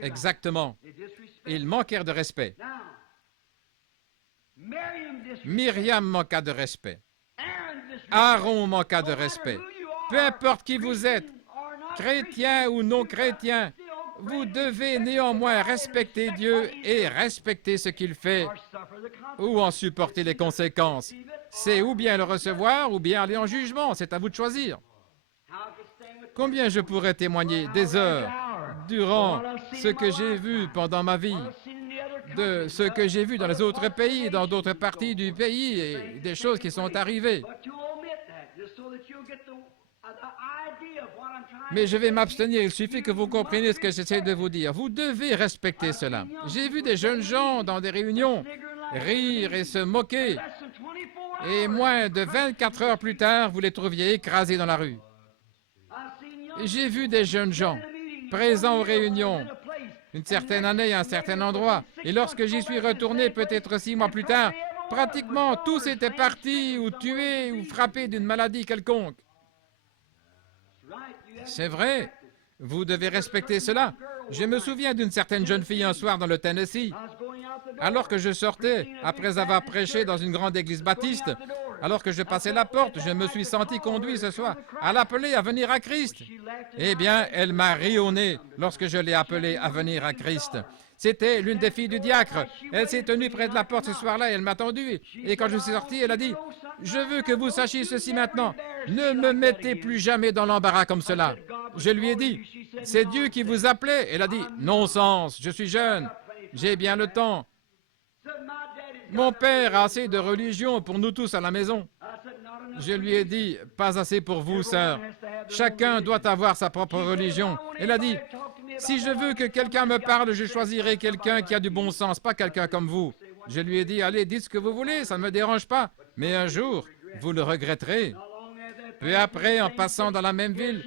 Exactement. Ils manquèrent de respect. Myriam manqua de respect. Aaron manqua de respect. Peu importe qui vous êtes, chrétien ou non chrétien, vous devez néanmoins respecter Dieu et respecter ce qu'il fait ou en supporter les conséquences. C'est ou bien le recevoir ou bien aller en jugement. C'est à vous de choisir. Combien je pourrais témoigner des heures durant ce que j'ai vu pendant ma vie, de ce que j'ai vu dans les autres pays, dans d'autres parties du pays, et des choses qui sont arrivées. Mais je vais m'abstenir, il suffit que vous compreniez ce que j'essaie de vous dire. Vous devez respecter cela. J'ai vu des jeunes gens dans des réunions rire et se moquer Et moins de 24 heures plus tard, vous les trouviez écrasés dans la rue. J'ai vu des jeunes gens présents aux réunions une certaine année à un certain endroit. Et lorsque j'y suis retourné, peut-être 6 mois plus tard, pratiquement tous étaient partis ou tués ou frappés d'une maladie quelconque. C'est vrai. Vous devez respecter cela. Je me souviens d'une certaine jeune fille un soir dans le Tennessee. Alors que je sortais, après avoir prêché dans une grande église baptiste, alors que je passais la porte, je me suis senti conduit ce soir à l'appeler à venir à Christ. Eh bien, elle m'a ri au nez lorsque je l'ai appelée à venir à Christ. C'était l'une des filles du diacre. Elle s'est tenue près de la porte ce soir-là et elle m'a attendu. Et quand je suis sorti, elle a dit, « Je veux que vous sachiez ceci maintenant. Ne me mettez plus jamais dans l'embarras comme cela. » Je lui ai dit, « C'est Dieu qui vous appelait. » Elle a dit, « Non sens, je suis jeune. J'ai bien le temps. Mon père a assez de religion pour nous tous à la maison. » Je lui ai dit, « Pas assez pour vous, sœur. Chacun doit avoir sa propre religion. » Elle a dit, « Si je veux que quelqu'un me parle, je choisirai quelqu'un qui a du bon sens, pas quelqu'un comme vous. » Je lui ai dit, « Allez, dites ce que vous voulez, ça ne me dérange pas. Mais un jour, vous le regretterez. » Peu après, en passant dans la même ville,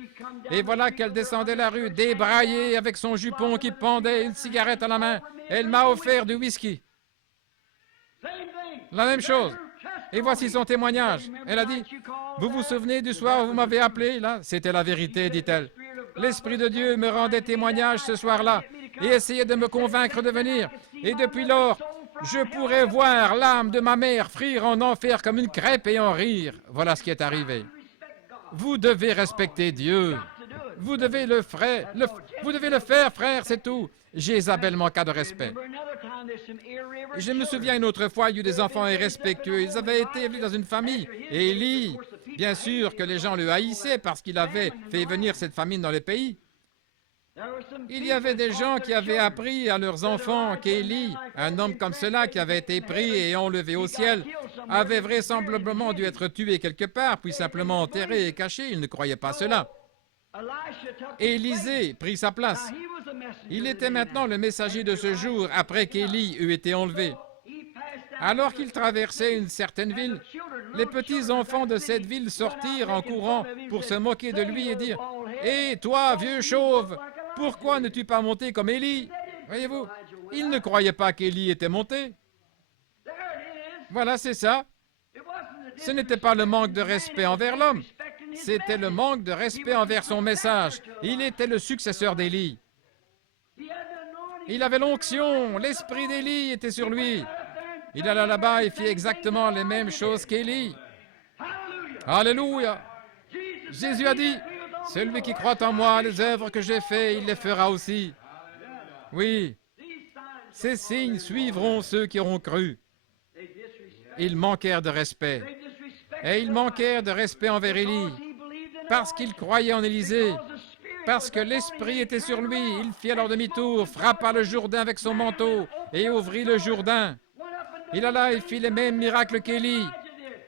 et voilà qu'elle descendait la rue, débraillée, avec son jupon qui pendait, une cigarette à la main. Elle m'a offert du whisky. La même chose. Et voici son témoignage. Elle a dit, « Vous vous souvenez du soir où vous m'avez appelé, là? » C'était la vérité, dit-elle. L'Esprit de Dieu me rendait témoignage ce soir-là et essayait de me convaincre de venir. Et depuis lors, je pourrais voir l'âme de ma mère frire en enfer comme une crêpe et en rire. Voilà ce qui est arrivé. Vous devez respecter Dieu. Vous devez le faire, frère, c'est tout. Jézabel manqua de respect. Je me souviens une autre fois, il y a eu des enfants irrespectueux. Ils avaient été élevés dans une famille. Et Élie, bien sûr que les gens le haïssaient parce qu'il avait fait venir cette famine dans le pays. Il y avait des gens qui avaient appris à leurs enfants qu'Élie, un homme comme cela qui avait été pris et enlevé au ciel, avait vraisemblablement dû être tué quelque part, puis simplement enterré et caché. Ils ne croyaient pas cela. Élisée prit sa place. Il était maintenant le messager de ce jour après qu'Élie eut été enlevé. Alors qu'il traversait une certaine ville, les petits enfants de cette ville sortirent en courant pour se moquer de lui et dire, « Hé, toi, vieux chauve, pourquoi ne tu pas monté comme Élie? » Voyez-vous, ils ne croyaient pas qu'Élie était monté. Voilà, c'est ça. Ce n'était pas le manque de respect envers l'homme, c'était le manque de respect envers son message. Il était le successeur d'Élie. Il avait l'onction, l'esprit d'Élie était sur lui. Il alla là-bas et fit exactement les mêmes choses qu'Élie. Alléluia! Jésus a dit, « Celui qui croit en moi, les œuvres que j'ai faites, il les fera aussi. » Oui, ces signes suivront ceux qui auront cru. Ils manquèrent de respect. Et ils manquèrent de respect envers Élie, parce qu'ils croyaient en Élisée, parce que l'Esprit était sur lui. Il fit alors demi-tour, frappa le Jourdain avec son manteau et ouvrit le Jourdain. Il alla et fit les mêmes miracles qu'Élie.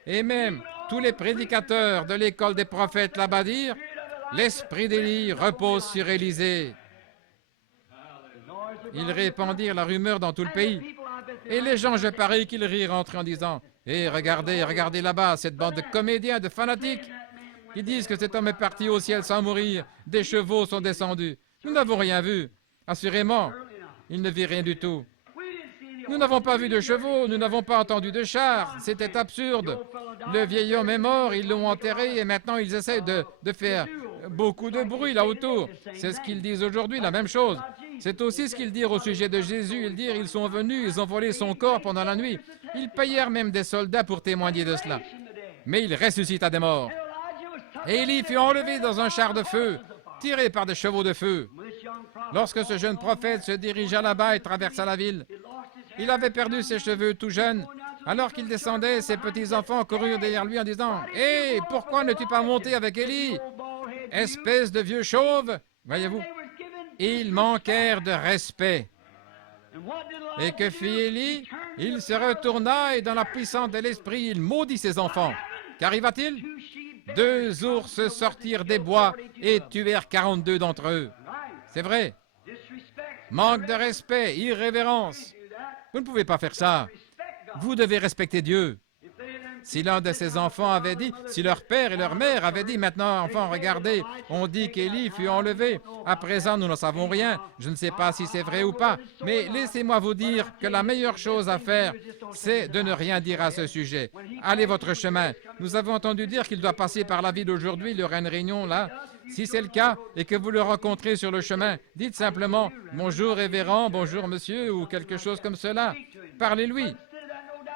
Et même tous les prédicateurs de l'école des prophètes là-bas dirent, « L'Esprit d'Élie repose sur Élisée. » Ils répandirent la rumeur dans tout le pays. Et les gens, je parie qu'ils rirent en disant, « Eh, regardez, regardez là-bas, cette bande de comédiens, de fanatiques, qui disent que cet homme est parti au ciel sans mourir, des chevaux sont descendus. Nous n'avons rien vu. Assurément, il ne vit rien du tout. Nous n'avons pas vu de chevaux, nous n'avons pas entendu de chars. C'était absurde. Le vieil homme est mort, ils l'ont enterré et maintenant ils essaient de faire beaucoup de bruit là autour. C'est ce qu'ils disent aujourd'hui, la même chose. C'est aussi ce qu'ils dirent au sujet de Jésus. Ils dirent, ils sont venus, ils ont volé son corps pendant la nuit. Ils payèrent même des soldats pour témoigner de cela. Mais il ressuscita des morts. Et Élie fut enlevé dans un char de feu, tiré par des chevaux de feu. Lorsque ce jeune prophète se dirigea là-bas et traversa la ville, il avait perdu ses cheveux tout jeunes. Alors qu'il descendait, ses petits-enfants coururent derrière lui en disant, « Hé, pourquoi n'es-tu pas monté avec Élie? Espèce de vieux chauve! » Voyez-vous, ils manquèrent de respect. Et que fit Élie? Il se retourna et dans la puissance de l'esprit, il maudit ses enfants. Qu'arriva-t-il? 2 ours sortirent des bois et tuèrent 42 d'entre eux. C'est vrai. Manque de respect, irrévérence. Vous ne pouvez pas faire ça. Vous devez respecter Dieu. Si l'un de ses enfants avait dit, si leur père et leur mère avaient dit, maintenant, enfants, regardez, on dit qu'Élie fut enlevé. À présent, nous n'en savons rien. Je ne sais pas si c'est vrai ou pas, mais laissez-moi vous dire que la meilleure chose à faire, c'est de ne rien dire à ce sujet. Allez votre chemin. Nous avons entendu dire qu'il doit passer par la ville aujourd'hui, il y aura une réunion là. Si c'est le cas et que vous le rencontrez sur le chemin, dites simplement « Bonjour révérend, bonjour monsieur » ou quelque chose comme cela. Parlez-lui.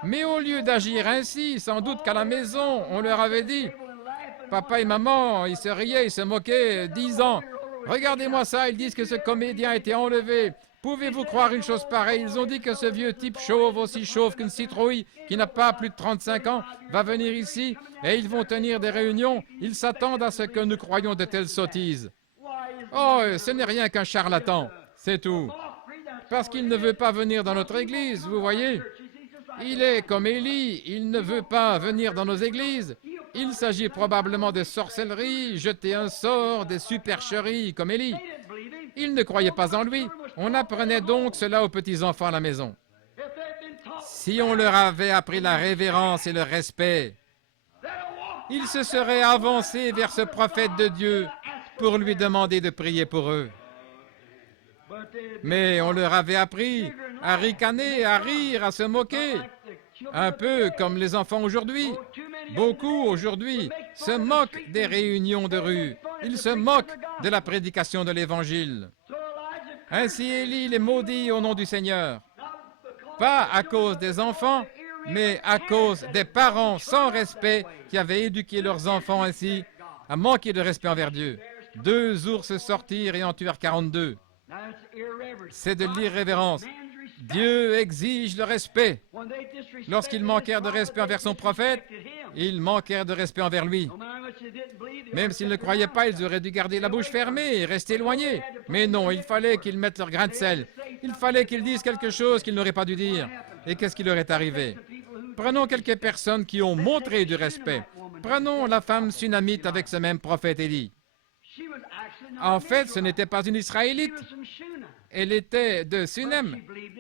Mais au lieu d'agir ainsi, sans doute qu'à la maison, on leur avait dit « Papa et maman, ils se riaient, ils se moquaient, 10 ans. Regardez-moi ça, ils disent que ce comédien a été enlevé. Pouvez-vous croire une chose pareille? Ils ont dit que ce vieux type chauve, aussi chauve qu'une citrouille, qui n'a pas plus de 35 ans, va venir ici et ils vont tenir des réunions. Ils s'attendent à ce que nous croyions de telles sottises. Oh, ce n'est rien qu'un charlatan, c'est tout. Parce qu'il ne veut pas venir dans notre église, vous voyez. Il est comme Élie, il ne veut pas venir dans nos églises. Il s'agit probablement de sorcellerie, jeter un sort, des supercheries comme Élie. Ils ne croyaient pas en lui. On apprenait donc cela aux petits-enfants à la maison. Si on leur avait appris la révérence et le respect, ils se seraient avancés vers ce prophète de Dieu pour lui demander de prier pour eux. Mais on leur avait appris à ricaner, à rire, à se moquer, un peu comme les enfants aujourd'hui. Beaucoup aujourd'hui se moquent des réunions de rue. Ils se moquent de la prédication de l'Évangile. Ainsi Élie les maudit au nom du Seigneur. Pas à cause des enfants, mais à cause des parents sans respect qui avaient éduqué leurs enfants ainsi à manquer de respect envers Dieu. 2 ours sortirent et en tuèrent 42. C'est de l'irrévérence. Dieu exige le respect. Lorsqu'ils manquèrent de respect envers son prophète, ils manquèrent de respect envers lui. Même s'ils ne croyaient pas, ils auraient dû garder la bouche fermée et rester éloignés. Mais non, il fallait qu'ils mettent leur grain de sel. Il fallait qu'ils disent quelque chose qu'ils n'auraient pas dû dire. Et qu'est-ce qui leur est arrivé? Prenons quelques personnes qui ont montré du respect. Prenons la femme sunamite avec ce même prophète Élie. En fait, ce n'était pas une Israélite. Elle était de Sunem,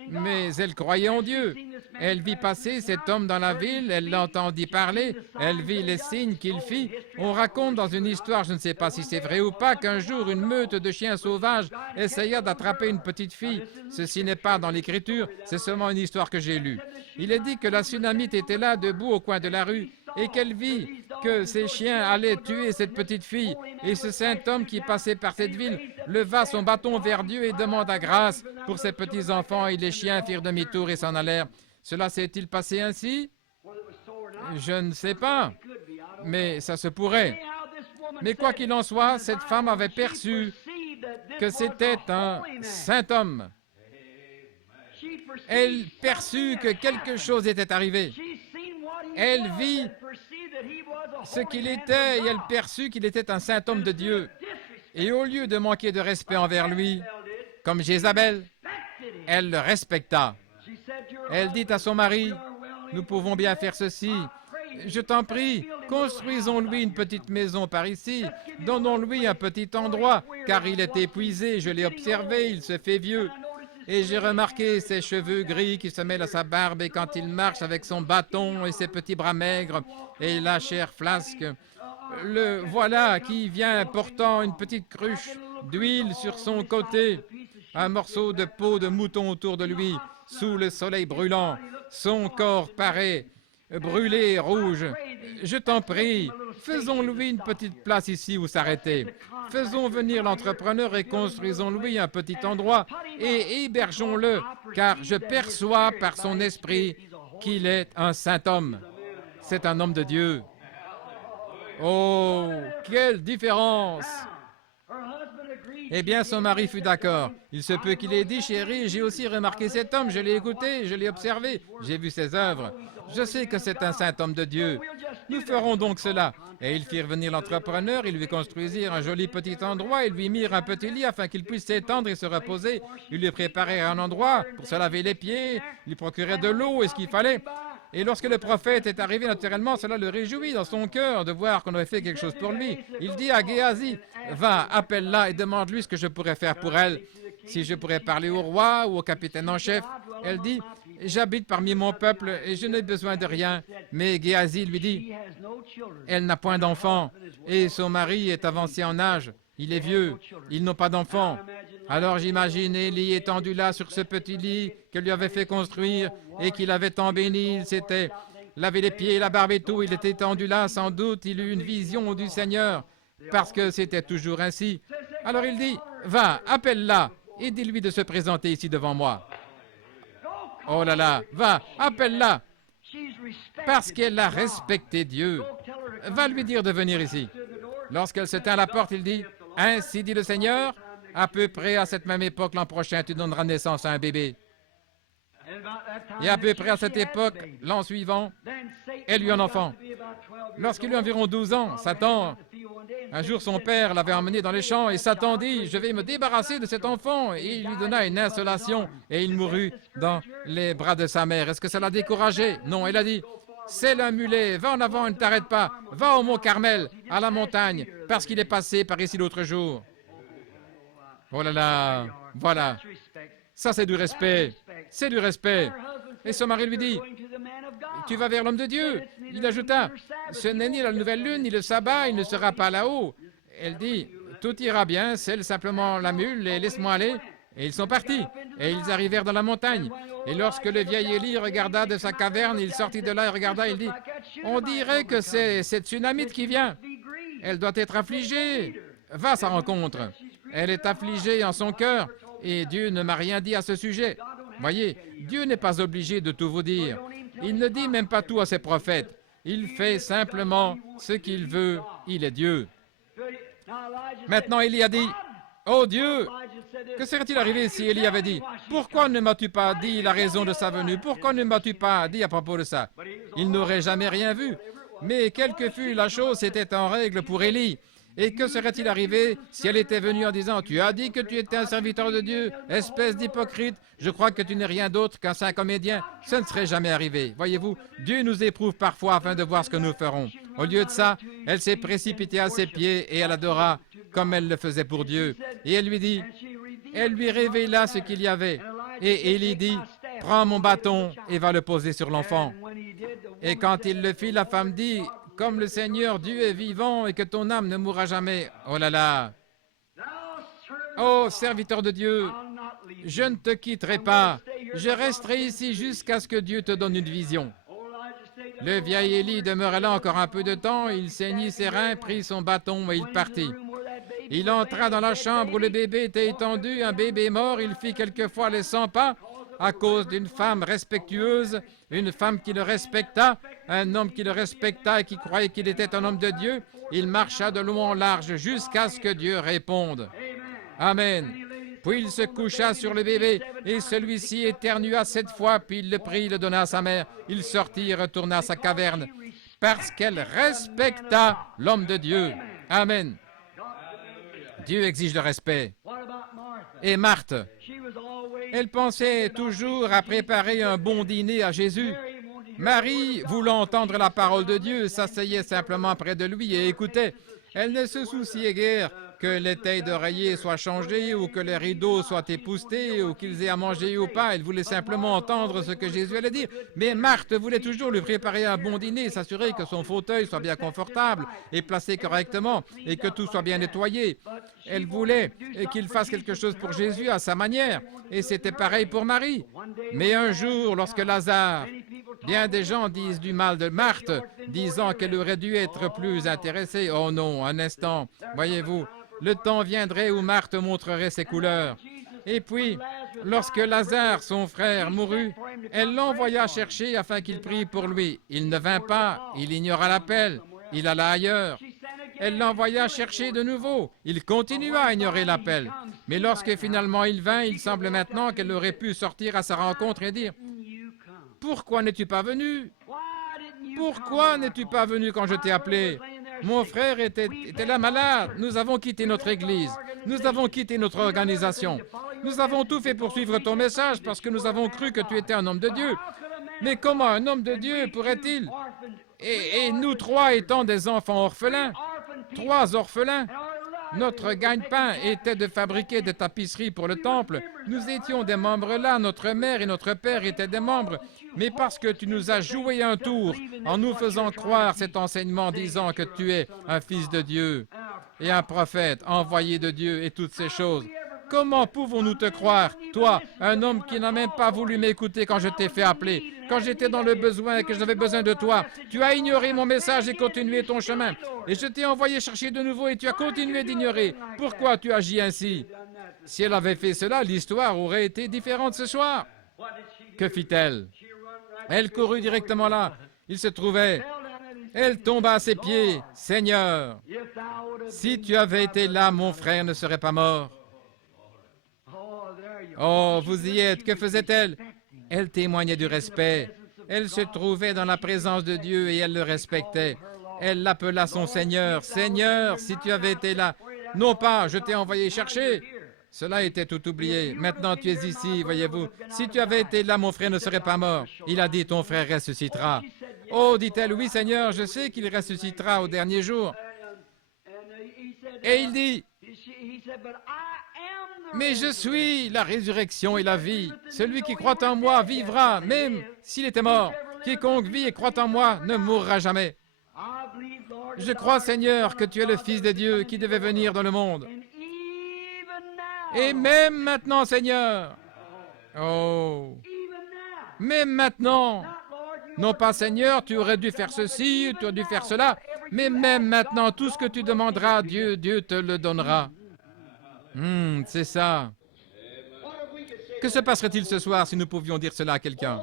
mais elle croyait en Dieu. Elle vit passer cet homme dans la ville, elle l'entendit parler, elle vit les signes qu'il fit. On raconte dans une histoire, je ne sais pas si c'est vrai ou pas, qu'un jour une meute de chiens sauvages essaya d'attraper une petite fille. Ceci n'est pas dans l'Écriture, c'est seulement une histoire que j'ai lue. Il est dit que la Sunamite était là, debout au coin de la rue, et qu'elle vit que ces chiens allaient tuer cette petite fille. Et ce saint homme qui passait par cette ville leva son bâton vers Dieu et demanda grâce pour ses petits-enfants, et les chiens firent demi-tour et s'en allèrent. Cela s'est-il passé ainsi? Je ne sais pas, mais ça se pourrait. Mais quoi qu'il en soit, cette femme avait perçu que c'était un saint homme. Elle perçut que quelque chose était arrivé. Elle vit ce qu'il était et elle perçut qu'il était un saint homme de Dieu. Et au lieu de manquer de respect envers lui, comme Jézabel, elle le respecta. Elle dit à son mari, « Nous pouvons bien faire ceci. Je t'en prie, construisons-lui une petite maison par ici. Donnons-lui un petit endroit, car il est épuisé. Je l'ai observé, il se fait vieux. Et j'ai remarqué ses cheveux gris qui se mêlent à sa barbe et quand il marche avec son bâton et ses petits bras maigres et la chair flasque. Le voilà qui vient portant une petite cruche d'huile sur son côté, un morceau de peau de mouton autour de lui, sous le soleil brûlant. Son corps paraît brûlé rouge. Je t'en prie, faisons-lui une petite place ici où s'arrêter. Faisons venir l'entrepreneur et construisons-lui un petit endroit et hébergeons-le, car je perçois par son esprit qu'il est un saint homme. C'est un homme de Dieu. Oh, quelle différence! Eh bien, son mari fut d'accord. Il se peut qu'il ait dit, « Chérie, j'ai aussi remarqué cet homme, je l'ai écouté, je l'ai observé, j'ai vu ses œuvres. Je sais que c'est un saint homme de Dieu. Nous ferons donc cela. » Et ils firent venir l'entrepreneur, ils lui construisirent un joli petit endroit, ils lui mirent un petit lit afin qu'il puisse s'étendre et se reposer. Ils lui préparèrent un endroit pour se laver les pieds, ils lui procurèrent de l'eau et ce qu'il fallait. Et lorsque le prophète est arrivé, naturellement, cela le réjouit dans son cœur de voir qu'on avait fait quelque chose pour lui. Il dit à Géasi, « Va, appelle-la et demande-lui ce que je pourrais faire pour elle. » si je pourrais parler au roi ou au capitaine en chef. Elle dit, j'habite parmi mon peuple et je n'ai besoin de rien. Mais Géasi lui dit, elle n'a point d'enfant et son mari est avancé en âge. Il est vieux, ils n'ont pas d'enfant. Alors j'imagine Élie étendu là sur ce petit lit que lui avait fait construire et qu'il avait tant béni. Il s'était lavé les pieds, la barbe et tout. Il était étendu là, sans doute. Il eut une vision du Seigneur parce que c'était toujours ainsi. Alors il dit, va, appelle-la et dis-lui de se présenter ici devant moi. Oh là là, va, appelle-la parce qu'elle a respecté Dieu. Va lui dire de venir ici. Lorsqu'elle se tint à la porte, il dit, ainsi dit le Seigneur, à peu près à cette même époque, l'an prochain, tu donneras naissance à un bébé. Et à peu près à cette époque, l'an suivant, elle eut un enfant. Lorsqu'il eut environ 12 ans, Satan, un jour son père l'avait emmené dans les champs et Satan dit, je vais me débarrasser de cet enfant. Et il lui donna une insolation et il mourut dans les bras de sa mère. Est-ce que ça l'a découragé? Non, elle a dit, c'est le mulet, va en avant, ne t'arrête pas, va au mont Carmel, à la montagne, parce qu'il est passé par ici l'autre jour. Oh là là, voilà. Ça, c'est du respect. C'est du respect. Et son mari lui dit, tu vas vers l'homme de Dieu. Il ajouta, ce n'est ni la nouvelle lune, ni le sabbat, il ne sera pas là-haut. Elle dit, tout ira bien, scelle simplement la mule et laisse-moi aller. Et ils sont partis. Et ils arrivèrent dans la montagne. Et lorsque le vieil Élie regarda de sa caverne, il sortit de là et regarda, il dit, on dirait que c'est cette Tsunamite qui vient. Elle doit être affligée. Va à sa rencontre. Elle est affligée en son cœur et Dieu ne m'a rien dit à ce sujet. Voyez, Dieu n'est pas obligé de tout vous dire. Il ne dit même pas tout à ses prophètes. Il fait simplement ce qu'il veut. Il est Dieu. Maintenant, Élie a dit, « Oh Dieu, que serait-il arrivé si Élie avait dit, « Pourquoi ne m'as-tu pas dit la raison de sa venue? Pourquoi ne m'as-tu pas dit à propos de ça? » Il n'aurait jamais rien vu. Mais quelle que fût la chose, c'était en règle pour Élie. Et que serait-il arrivé si elle était venue en disant, « Tu as dit que tu étais un serviteur de Dieu, espèce d'hypocrite, je crois que tu n'es rien d'autre qu'un saint comédien. » Ce ne serait jamais arrivé. Voyez-vous, Dieu nous éprouve parfois afin de voir ce que nous ferons. Au lieu de ça, elle s'est précipitée à ses pieds et elle adora comme elle le faisait pour Dieu. Et elle lui dit, elle lui révéla ce qu'il y avait. Et Élie dit, « Prends mon bâton et va le poser sur l'enfant. » Et quand il le fit, la femme dit, comme le Seigneur Dieu est vivant et que ton âme ne mourra jamais. Oh là là! Oh, serviteur de Dieu, je ne te quitterai pas. Je resterai ici jusqu'à ce que Dieu te donne une vision. Le vieil Élie demeura là encore un peu de temps. Il ceignit ses reins, prit son bâton et il partit. Il entra dans la chambre où le bébé était étendu, un bébé mort. Il fit quelquefois les 100 pas à cause d'une femme respectueuse, une femme qui le respecta, un homme qui le respecta et qui croyait qu'il était un homme de Dieu. Il marcha de long en large jusqu'à ce que Dieu réponde. Amen. Puis il se coucha sur le bébé et celui-ci éternua 7 fois, puis il le prit, le donna à sa mère. Il sortit et retourna à sa caverne parce qu'elle respecta l'homme de Dieu. Amen. Dieu exige le respect. Et Marthe, elle pensait toujours à préparer un bon dîner à Jésus. Marie, voulant entendre la parole de Dieu, s'asseyait simplement près de lui et écoutait. Elle ne se souciait guère que les tailles d'oreiller soient changées ou que les rideaux soient époussetés ou qu'ils aient à manger ou pas. Elle voulait simplement entendre ce que Jésus allait dire. Mais Marthe voulait toujours lui préparer un bon dîner, s'assurer que son fauteuil soit bien confortable et placé correctement et que tout soit bien nettoyé. Elle voulait qu'il fasse quelque chose pour Jésus à sa manière. Et c'était pareil pour Marie. Mais un jour, lorsque Lazare, bien des gens disent du mal de Marthe, disant qu'elle aurait dû être plus intéressée. Oh non, un instant, voyez-vous, le temps viendrait où Marthe montrerait ses couleurs. Et puis, lorsque Lazare, son frère, mourut, elle l'envoya chercher afin qu'il prie pour lui. Il ne vint pas, il ignora l'appel, il alla ailleurs. Elle l'envoya chercher de nouveau. Il continua à ignorer l'appel. Mais lorsque finalement il vint, il semble maintenant qu'elle aurait pu sortir à sa rencontre et dire, « Pourquoi n'es-tu pas venu? Pourquoi n'es-tu pas venu quand je t'ai appelé? Mon frère était là malade. Nous avons quitté notre église. Nous avons quitté notre organisation. Nous avons tout fait pour suivre ton message parce que nous avons cru que tu étais un homme de Dieu. Mais comment un homme de Dieu pourrait-il? Et nous 3 étant des enfants orphelins, 3 orphelins, Notre gagne-pain était de fabriquer des tapisseries pour le temple. Nous étions des membres là, notre mère et notre père étaient des membres. Mais parce que tu nous as joué un tour en nous faisant croire cet enseignement disant que tu es un fils de Dieu et un prophète envoyé de Dieu et toutes ces choses, comment pouvons-nous te croire, toi, un homme qui n'a même pas voulu m'écouter quand je t'ai fait appeler, quand j'étais dans le besoin et que j'avais besoin de toi? Tu as ignoré mon message et continué ton chemin. Et je t'ai envoyé chercher de nouveau et tu as continué d'ignorer. Pourquoi tu agis ainsi? Si elle avait fait cela, l'histoire aurait été différente ce soir. Que fit-elle? Elle courut directement là. Il se trouvait. Elle tomba à ses pieds. Seigneur, si tu avais été là, mon frère ne serait pas mort. Oh, vous y êtes. Que faisait-elle? Elle témoignait du respect. Elle se trouvait dans la présence de Dieu et elle le respectait. Elle l'appela son Seigneur. Seigneur, si tu avais été là. Non pas, je t'ai envoyé chercher. Cela était tout oublié. Maintenant, tu es ici, voyez-vous. Si tu avais été là, mon frère ne serait pas mort. Il a dit, ton frère ressuscitera. Oh, dit-elle, oui, Seigneur, je sais qu'il ressuscitera au dernier jour. Et il dit, mais je suis la résurrection et la vie. Celui qui croit en moi vivra, même s'il était mort. Quiconque vit et croit en moi ne mourra jamais. Je crois, Seigneur, que tu es le Fils de Dieu qui devait venir dans le monde. Et même maintenant, Seigneur, oh, même maintenant, non pas, Seigneur, tu aurais dû faire ceci, tu aurais dû faire cela, mais même maintenant, tout ce que tu demanderas à Dieu, Dieu te le donnera. C'est ça. Que se passerait-il ce soir si nous pouvions dire cela à quelqu'un?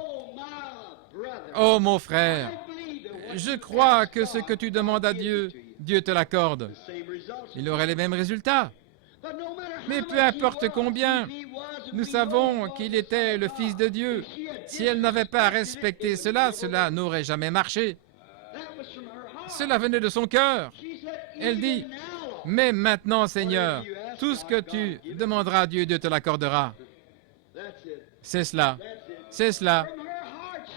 Oh, mon frère, je crois que ce que tu demandes à Dieu, Dieu te l'accorde. Il aurait les mêmes résultats. Mais peu importe combien, nous savons qu'il était le Fils de Dieu. Si elle n'avait pas respecté cela, cela n'aurait jamais marché. Cela venait de son cœur. Elle dit, mais maintenant, Seigneur, tout ce que tu demanderas à Dieu, Dieu te l'accordera. C'est cela. C'est cela.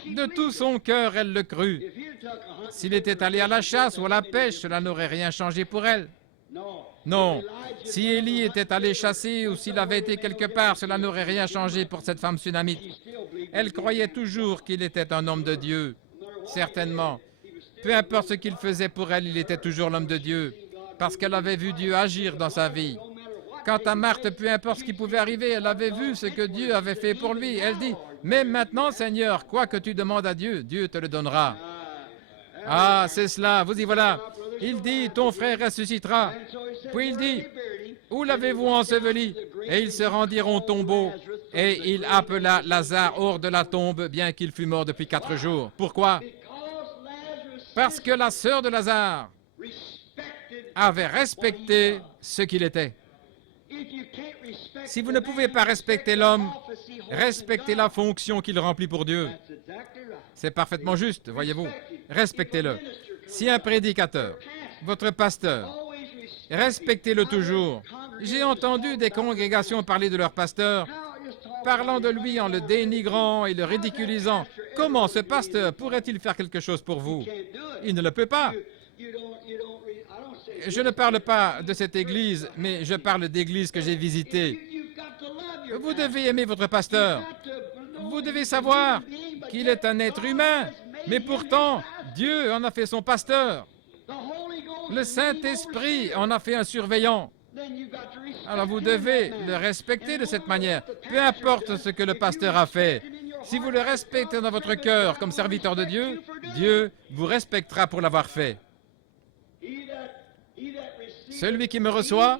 De tout son cœur, elle le crut. S'il était allé à la chasse ou à la pêche, cela n'aurait rien changé pour elle. Non. Si Élie était allé chasser ou s'il avait été quelque part, cela n'aurait rien changé pour cette femme sunamite. Elle croyait toujours qu'il était un homme de Dieu. Certainement. Peu importe ce qu'il faisait pour elle, il était toujours l'homme de Dieu, parce qu'elle avait vu Dieu agir dans sa vie. Quant à Marthe, peu importe ce qui pouvait arriver, elle avait vu ce que Dieu avait fait pour lui. Elle dit, mais maintenant, Seigneur, quoi que tu demandes à Dieu, Dieu te le donnera. Ah, c'est cela, vous y voilà. Il dit, ton frère ressuscitera. Puis il dit, où l'avez-vous enseveli? Et ils se rendirent au tombeau. Et il appela Lazare hors de la tombe, bien qu'il fût mort depuis 4 jours. Pourquoi? Parce que la sœur de Lazare avait respecté ce qu'il était. Si vous ne pouvez pas respecter l'homme, respectez la fonction qu'il remplit pour Dieu. C'est parfaitement juste, voyez-vous. Respectez-le. Si un prédicateur, votre pasteur, respectez-le toujours. J'ai entendu des congrégations parler de leur pasteur, parlant de lui en le dénigrant et le ridiculisant. Comment ce pasteur pourrait-il faire quelque chose pour vous? Il ne le peut pas. Je ne parle pas de cette église, mais je parle d'églises que j'ai visitées. Vous devez aimer votre pasteur. Vous devez savoir qu'il est un être humain, mais pourtant, Dieu en a fait son pasteur. Le Saint-Esprit en a fait un surveillant. Alors vous devez le respecter de cette manière, peu importe ce que le pasteur a fait. Si vous le respectez dans votre cœur comme serviteur de Dieu, Dieu vous respectera pour l'avoir fait. Celui qui me reçoit,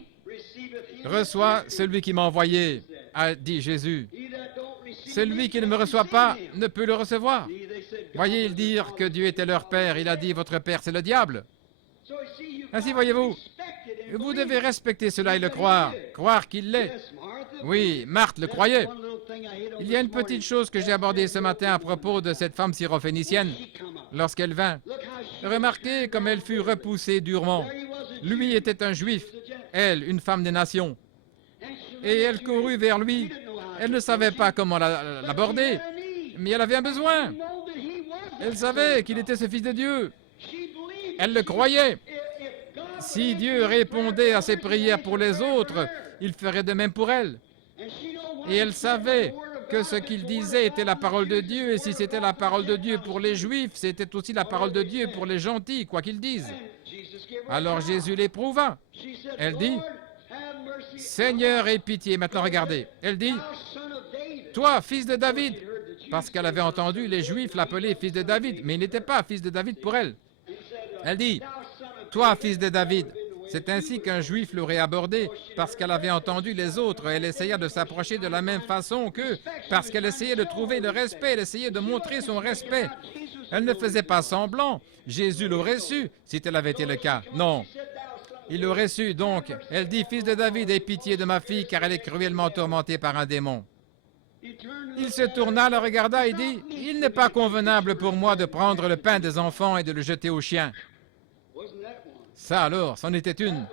reçoit celui qui m'a envoyé, a dit Jésus. Celui qui ne me reçoit pas ne peut le recevoir. Voyez-ils dire que Dieu était leur père, il a dit votre père c'est le diable. Ainsi voyez-vous, vous devez respecter cela et le croire, croire qu'il l'est. Oui, Marthe le croyait. Il y a une petite chose que j'ai abordée ce matin à propos de cette femme syrophénicienne lorsqu'elle vint. Remarquez comme elle fut repoussée durement. Lui était un juif, elle, une femme des nations. Et elle courut vers lui. Elle ne savait pas comment l'aborder, mais elle avait un besoin. Elle savait qu'il était ce Fils de Dieu. Elle le croyait. Si Dieu répondait à ses prières pour les autres, il ferait de même pour elle. Et elle savait que ce qu'il disait était la parole de Dieu, et si c'était la parole de Dieu pour les Juifs, c'était aussi la parole de Dieu pour les gentils, quoi qu'ils disent. Alors Jésus l'éprouva. Elle dit, « Seigneur, aie pitié. » Maintenant, regardez. Elle dit, « Toi, fils de David. » Parce qu'elle avait entendu les Juifs l'appeler fils de David, mais il n'était pas fils de David pour elle. Elle dit, « Toi, fils de David. » C'est ainsi qu'un Juif l'aurait abordé, parce qu'elle avait entendu les autres. Elle essaya de s'approcher de la même façon qu'eux, parce qu'elle essayait de trouver le respect, elle essayait de montrer son respect. Elle ne faisait pas semblant. Jésus l'aurait su, si tel avait été le cas. Non. Il l'aurait su, donc. Elle dit, « Fils de David, aie pitié de ma fille, car elle est cruellement tourmentée par un démon. » Il se tourna, la regarda et dit, « Il n'est pas convenable pour moi de prendre le pain des enfants et de le jeter aux chiens. » Ça alors, c'en était une.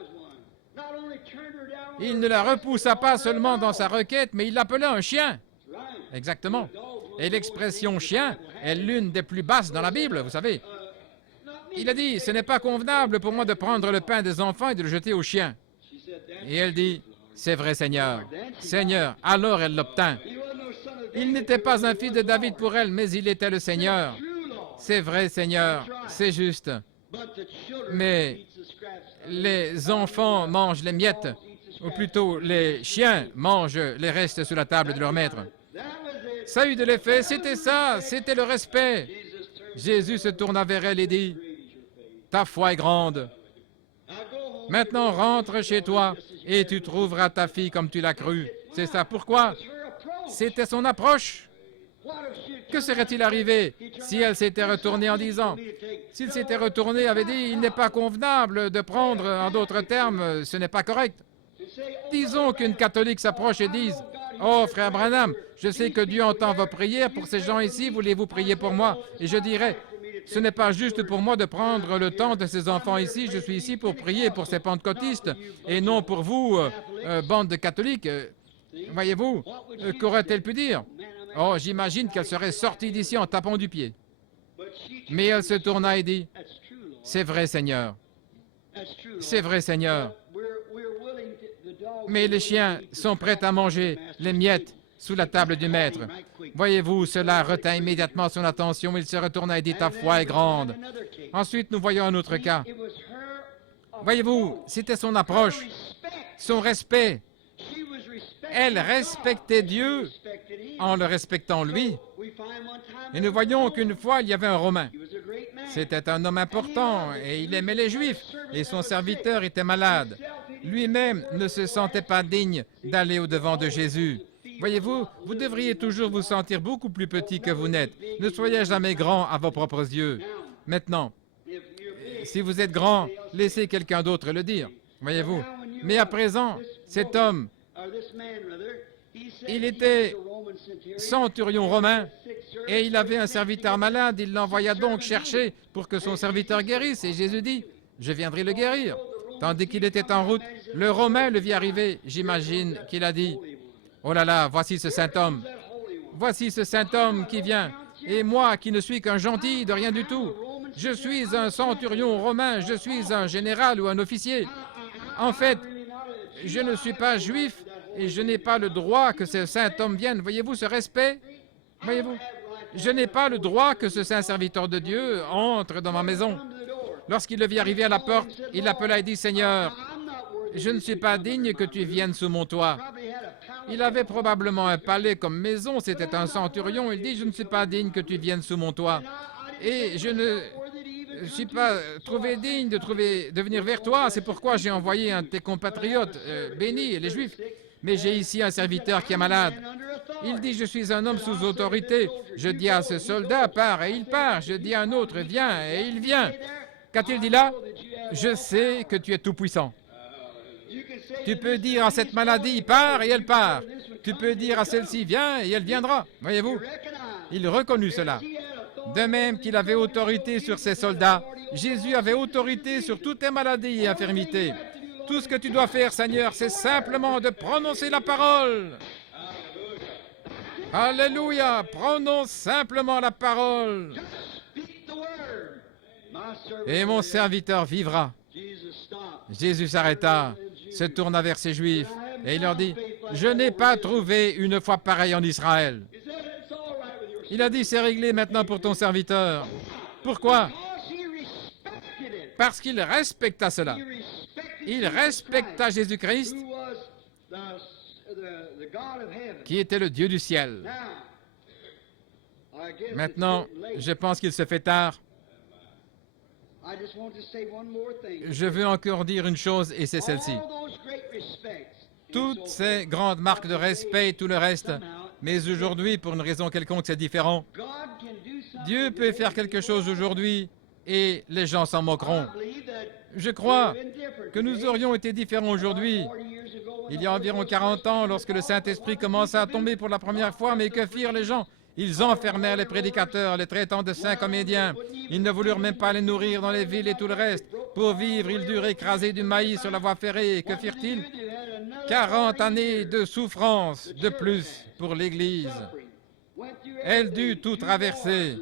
Il ne la repoussa pas seulement dans sa requête, mais il l'appela un chien. Exactement. Et l'expression chien est l'une des plus basses dans la Bible, vous savez. Il a dit, « Ce n'est pas convenable pour moi de prendre le pain des enfants et de le jeter aux chiens. » Et elle dit, « C'est vrai, Seigneur. » Seigneur, alors elle l'obtint. Il n'était pas un fils de David pour elle, mais il était le Seigneur. C'est vrai, Seigneur, c'est juste. Mais les enfants mangent les miettes, ou plutôt les chiens mangent les restes sous la table de leur maître. Ça a eu de l'effet, c'était ça, c'était le respect. Jésus se tourna vers elle et dit, « Ta foi est grande. Maintenant, rentre chez toi et tu trouveras ta fille comme tu l'as cru. » C'est ça. Pourquoi? C'était son approche. Que serait-il arrivé si elle s'était retournée en disant, s'il s'était retourné, avait dit, « Il n'est pas convenable de prendre, en d'autres termes, ce n'est pas correct. » Disons qu'une catholique s'approche et dise, « Oh, frère Branham, je sais que Dieu entend vos prières pour ces gens ici, voulez-vous prier pour moi? » Et je dirais, « Ce n'est pas juste pour moi de prendre le temps de ces enfants ici, je suis ici pour prier pour ces pentecôtistes, et non pour vous, bande de catholiques. » Voyez-vous, qu'aurait-elle pu dire? Oh, j'imagine qu'elle serait sortie d'ici en tapant du pied. Mais elle se tourna et dit, « C'est vrai, Seigneur. C'est vrai, Seigneur. Mais les chiens sont prêts à manger les miettes sous la table du maître. » Voyez-vous, cela retint immédiatement son attention. Il se retourna et dit, « Ta foi est grande. » Ensuite, nous voyons un autre cas. Voyez-vous, c'était son approche, son respect. Elle respectait Dieu en le respectant lui. Et nous voyons qu'une fois, il y avait un Romain. C'était un homme important et il aimait les Juifs et son serviteur était malade. Lui-même ne se sentait pas digne d'aller au-devant de Jésus. Voyez-vous, vous devriez toujours vous sentir beaucoup plus petit que vous n'êtes. Ne soyez jamais grand à vos propres yeux. Maintenant, si vous êtes grand, laissez quelqu'un d'autre le dire. Voyez-vous. Mais à présent, cet homme, il était centurion romain et il avait un serviteur malade. Il l'envoya donc chercher pour que son serviteur guérisse. Et Jésus dit, « Je viendrai le guérir. » Tandis qu'il était en route, le Romain le vit arriver. J'imagine qu'il a dit, « Oh là là, voici ce saint homme. Voici ce saint homme qui vient. Et moi qui ne suis qu'un gentil de rien du tout. Je suis un centurion romain. Je suis un général ou un officier. En fait, je ne suis pas juif. Et je n'ai pas le droit que ce saint homme vienne. Voyez-vous ce respect? Voyez-vous? Je n'ai pas le droit que ce saint serviteur de Dieu entre dans ma maison. » Lorsqu'il le vit arriver à la porte, il l'appela et dit, « Seigneur, je ne suis pas digne que tu viennes sous mon toit. » Il avait probablement un palais comme maison, c'était un centurion. Il dit, « Je ne suis pas digne que tu viennes sous mon toit. Et je ne suis pas trouvé digne de venir vers toi. C'est pourquoi j'ai envoyé un de tes compatriotes bénis, les Juifs. Mais j'ai ici un serviteur qui est malade. » Il dit, « Je suis un homme sous autorité. Je dis à ce soldat, pars, et il part. Je dis à un autre, viens, et il vient. » Qu'a-t-il dit là? « Je sais que tu es tout-puissant. Tu peux dire à cette maladie, pars, et elle part. Tu peux dire à celle-ci, viens, et elle viendra. » Voyez-vous? Il reconnut cela. De même qu'il avait autorité sur ses soldats, Jésus avait autorité sur toutes tes maladies et infirmités. Tout ce que tu dois faire, Seigneur, c'est simplement de prononcer la parole. Alléluia! Prononce simplement la parole. Et mon serviteur vivra. Jésus s'arrêta, se tourna vers ses Juifs et il leur dit, « Je n'ai pas trouvé une foi pareille en Israël. » Il a dit, « C'est réglé maintenant pour ton serviteur. » Pourquoi? Parce qu'il respecta cela. Il respecta Jésus-Christ, qui était le Dieu du ciel. Maintenant, je pense qu'il se fait tard. Je veux encore dire une chose, et c'est celle-ci. Toutes ces grandes marques de respect et tout le reste, mais aujourd'hui, pour une raison quelconque, c'est différent. Dieu peut faire quelque chose aujourd'hui et les gens s'en moqueront. Je crois que nous aurions été différents aujourd'hui. Il y a environ 40 ans, lorsque le Saint-Esprit commença à tomber pour la première fois, mais que firent les gens? Ils enfermèrent les prédicateurs, les traitant de saints comédiens. Ils ne voulurent même pas les nourrir dans les villes et tout le reste. Pour vivre, ils durent écraser du maïs sur la voie ferrée. Que firent-ils? 40 années de souffrance de plus pour l'Église. Elle dut tout traverser.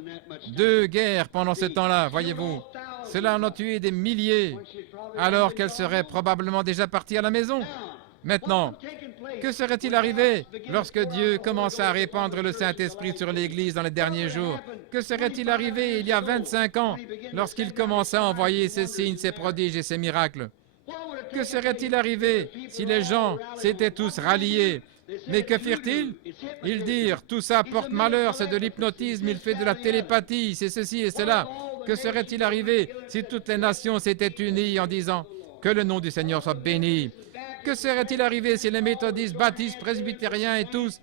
2 guerres pendant ce temps-là, voyez-vous. Cela en a tué des milliers, alors qu'elle serait probablement déjà partie à la maison. Maintenant, que serait-il arrivé lorsque Dieu commença à répandre le Saint-Esprit sur l'Église dans les derniers jours? Que serait-il arrivé il y a 25 ans lorsqu'il commença à envoyer ses signes, ses prodiges et ses miracles? Que serait-il arrivé si les gens s'étaient tous ralliés? Mais que firent-ils? Ils dirent, tout ça porte malheur, c'est de l'hypnotisme, il fait de la télépathie, c'est ceci et cela. Que serait-il arrivé si toutes les nations s'étaient unies en disant, que le nom du Seigneur soit béni? Que serait-il arrivé si les méthodistes, baptistes, presbytériens et tous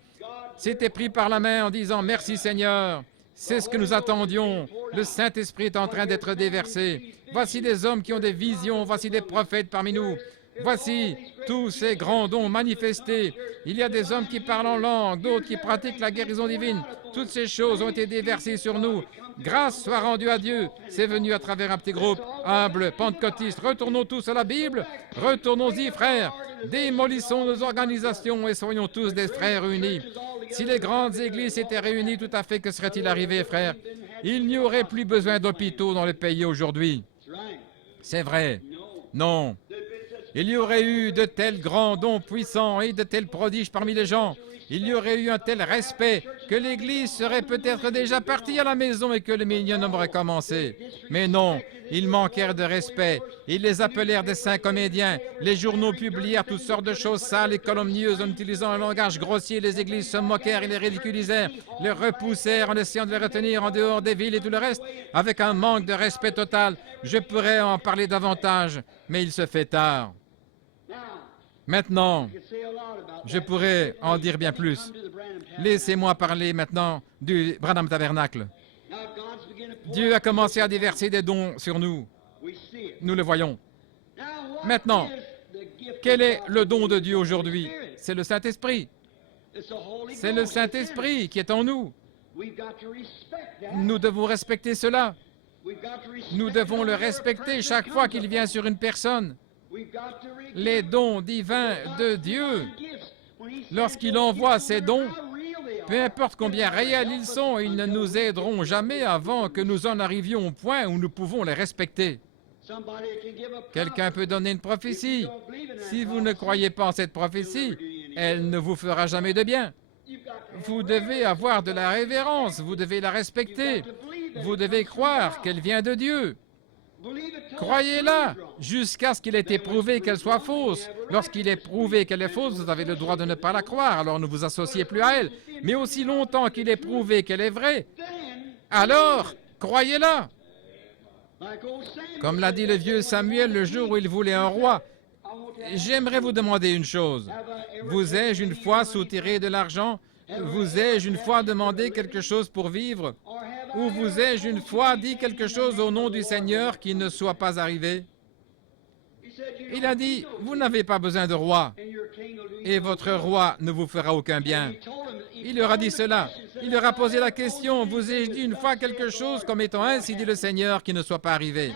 s'étaient pris par la main en disant, merci Seigneur, c'est ce que nous attendions, le Saint-Esprit est en train d'être déversé. Voici des hommes qui ont des visions, voici des prophètes parmi nous. Voici tous ces grands dons manifestés. Il y a des hommes qui parlent en langue, d'autres qui pratiquent la guérison divine. Toutes ces choses ont été déversées sur nous. Grâce soit rendue à Dieu. C'est venu à travers un petit groupe humble, pentecôtiste. Retournons tous à la Bible. Retournons-y, frères. Démolissons nos organisations et soyons tous des frères unis. Si les grandes églises étaient réunies tout à fait, que serait-il arrivé, frères? Il n'y aurait plus besoin d'hôpitaux dans le pays aujourd'hui. C'est vrai. Non. Il y aurait eu de tels grands dons puissants et de tels prodiges parmi les gens. Il y aurait eu un tel respect que l'Église serait peut-être déjà partie à la maison et que le millénium aurait commencé. Mais non, ils manquèrent de respect. Ils les appelèrent des saints comédiens. Les journaux publièrent toutes sortes de choses sales et calomnieuses en utilisant un langage grossier. Les églises se moquèrent et les ridiculisèrent, les repoussèrent en essayant de les retenir en dehors des villes et tout le reste, avec un manque de respect total. Je pourrais en parler davantage, mais il se fait tard. Maintenant, je pourrais en dire bien plus. Laissez-moi parler maintenant du Branham Tabernacle. Dieu a commencé à déverser des dons sur nous. Nous le voyons. Maintenant, quel est le don de Dieu aujourd'hui? C'est le Saint-Esprit. C'est le Saint-Esprit qui est en nous. Nous devons respecter cela. Nous devons le respecter chaque fois qu'il vient sur une personne. Les dons divins de Dieu, lorsqu'il envoie ces dons, peu importe combien réels ils sont, ils ne nous aideront jamais avant que nous en arrivions au point où nous pouvons les respecter. Quelqu'un peut donner une prophétie. Si vous ne croyez pas en cette prophétie, elle ne vous fera jamais de bien. Vous devez avoir de la révérence, vous devez la respecter. Vous devez croire qu'elle vient de Dieu. Croyez-la jusqu'à ce qu'il ait été prouvé qu'elle soit fausse. Lorsqu'il est prouvé qu'elle est fausse, vous avez le droit de ne pas la croire, alors ne vous associez plus à elle. Mais aussi longtemps qu'il est prouvé qu'elle est vraie, alors croyez-la. Comme l'a dit le vieux Samuel le jour où il voulait un roi, j'aimerais vous demander une chose. Vous ai-je une fois soutiré de l'argent? Vous ai-je une fois demandé quelque chose pour vivre? Ou vous ai-je une fois dit quelque chose au nom du Seigneur qui ne soit pas arrivé? Il a dit, vous n'avez pas besoin de roi, et votre roi ne vous fera aucun bien. Il leur a dit cela. Il leur a posé la question, vous ai-je dit une fois quelque chose comme étant ainsi dit le Seigneur qui ne soit pas arrivé?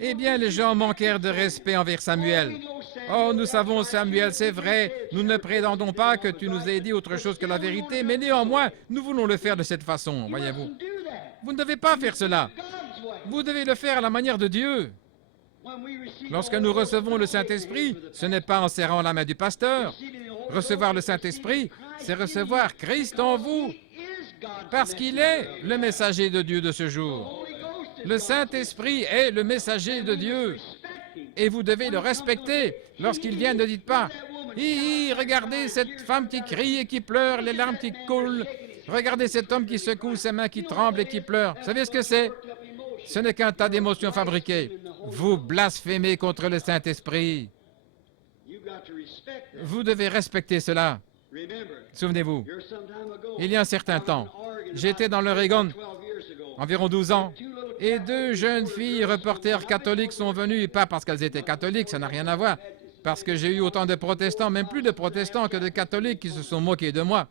Eh bien, les gens manquèrent de respect envers Samuel. Oh, nous savons, Samuel, c'est vrai, nous ne prétendons pas que tu nous aies dit autre chose que la vérité, mais néanmoins, nous voulons le faire de cette façon, voyez-vous. Vous ne devez pas faire cela. Vous devez le faire à la manière de Dieu. Lorsque nous recevons le Saint-Esprit, ce n'est pas en serrant la main du pasteur. Recevoir le Saint-Esprit, c'est recevoir Christ en vous, parce qu'il est le messager de Dieu de ce jour. Le Saint-Esprit est le messager de Dieu, et vous devez le respecter. Lorsqu'il vient, ne dites pas « Hi, hi, regardez cette femme qui crie et qui pleure, les larmes qui coulent. Regardez cet homme qui secoue ses mains, qui tremble et qui pleure. » Vous savez ce que c'est? Ce n'est qu'un tas d'émotions fabriquées. Vous blasphémez contre le Saint-Esprit. Vous devez respecter cela. Souvenez-vous, il y a un certain temps, j'étais dans l'Oregon, environ 12 ans, et 2 jeunes filles reporters catholiques sont venues, pas parce qu'elles étaient catholiques, ça n'a rien à voir, parce que j'ai eu autant de protestants, même plus de protestants que de catholiques qui se sont moqués de moi.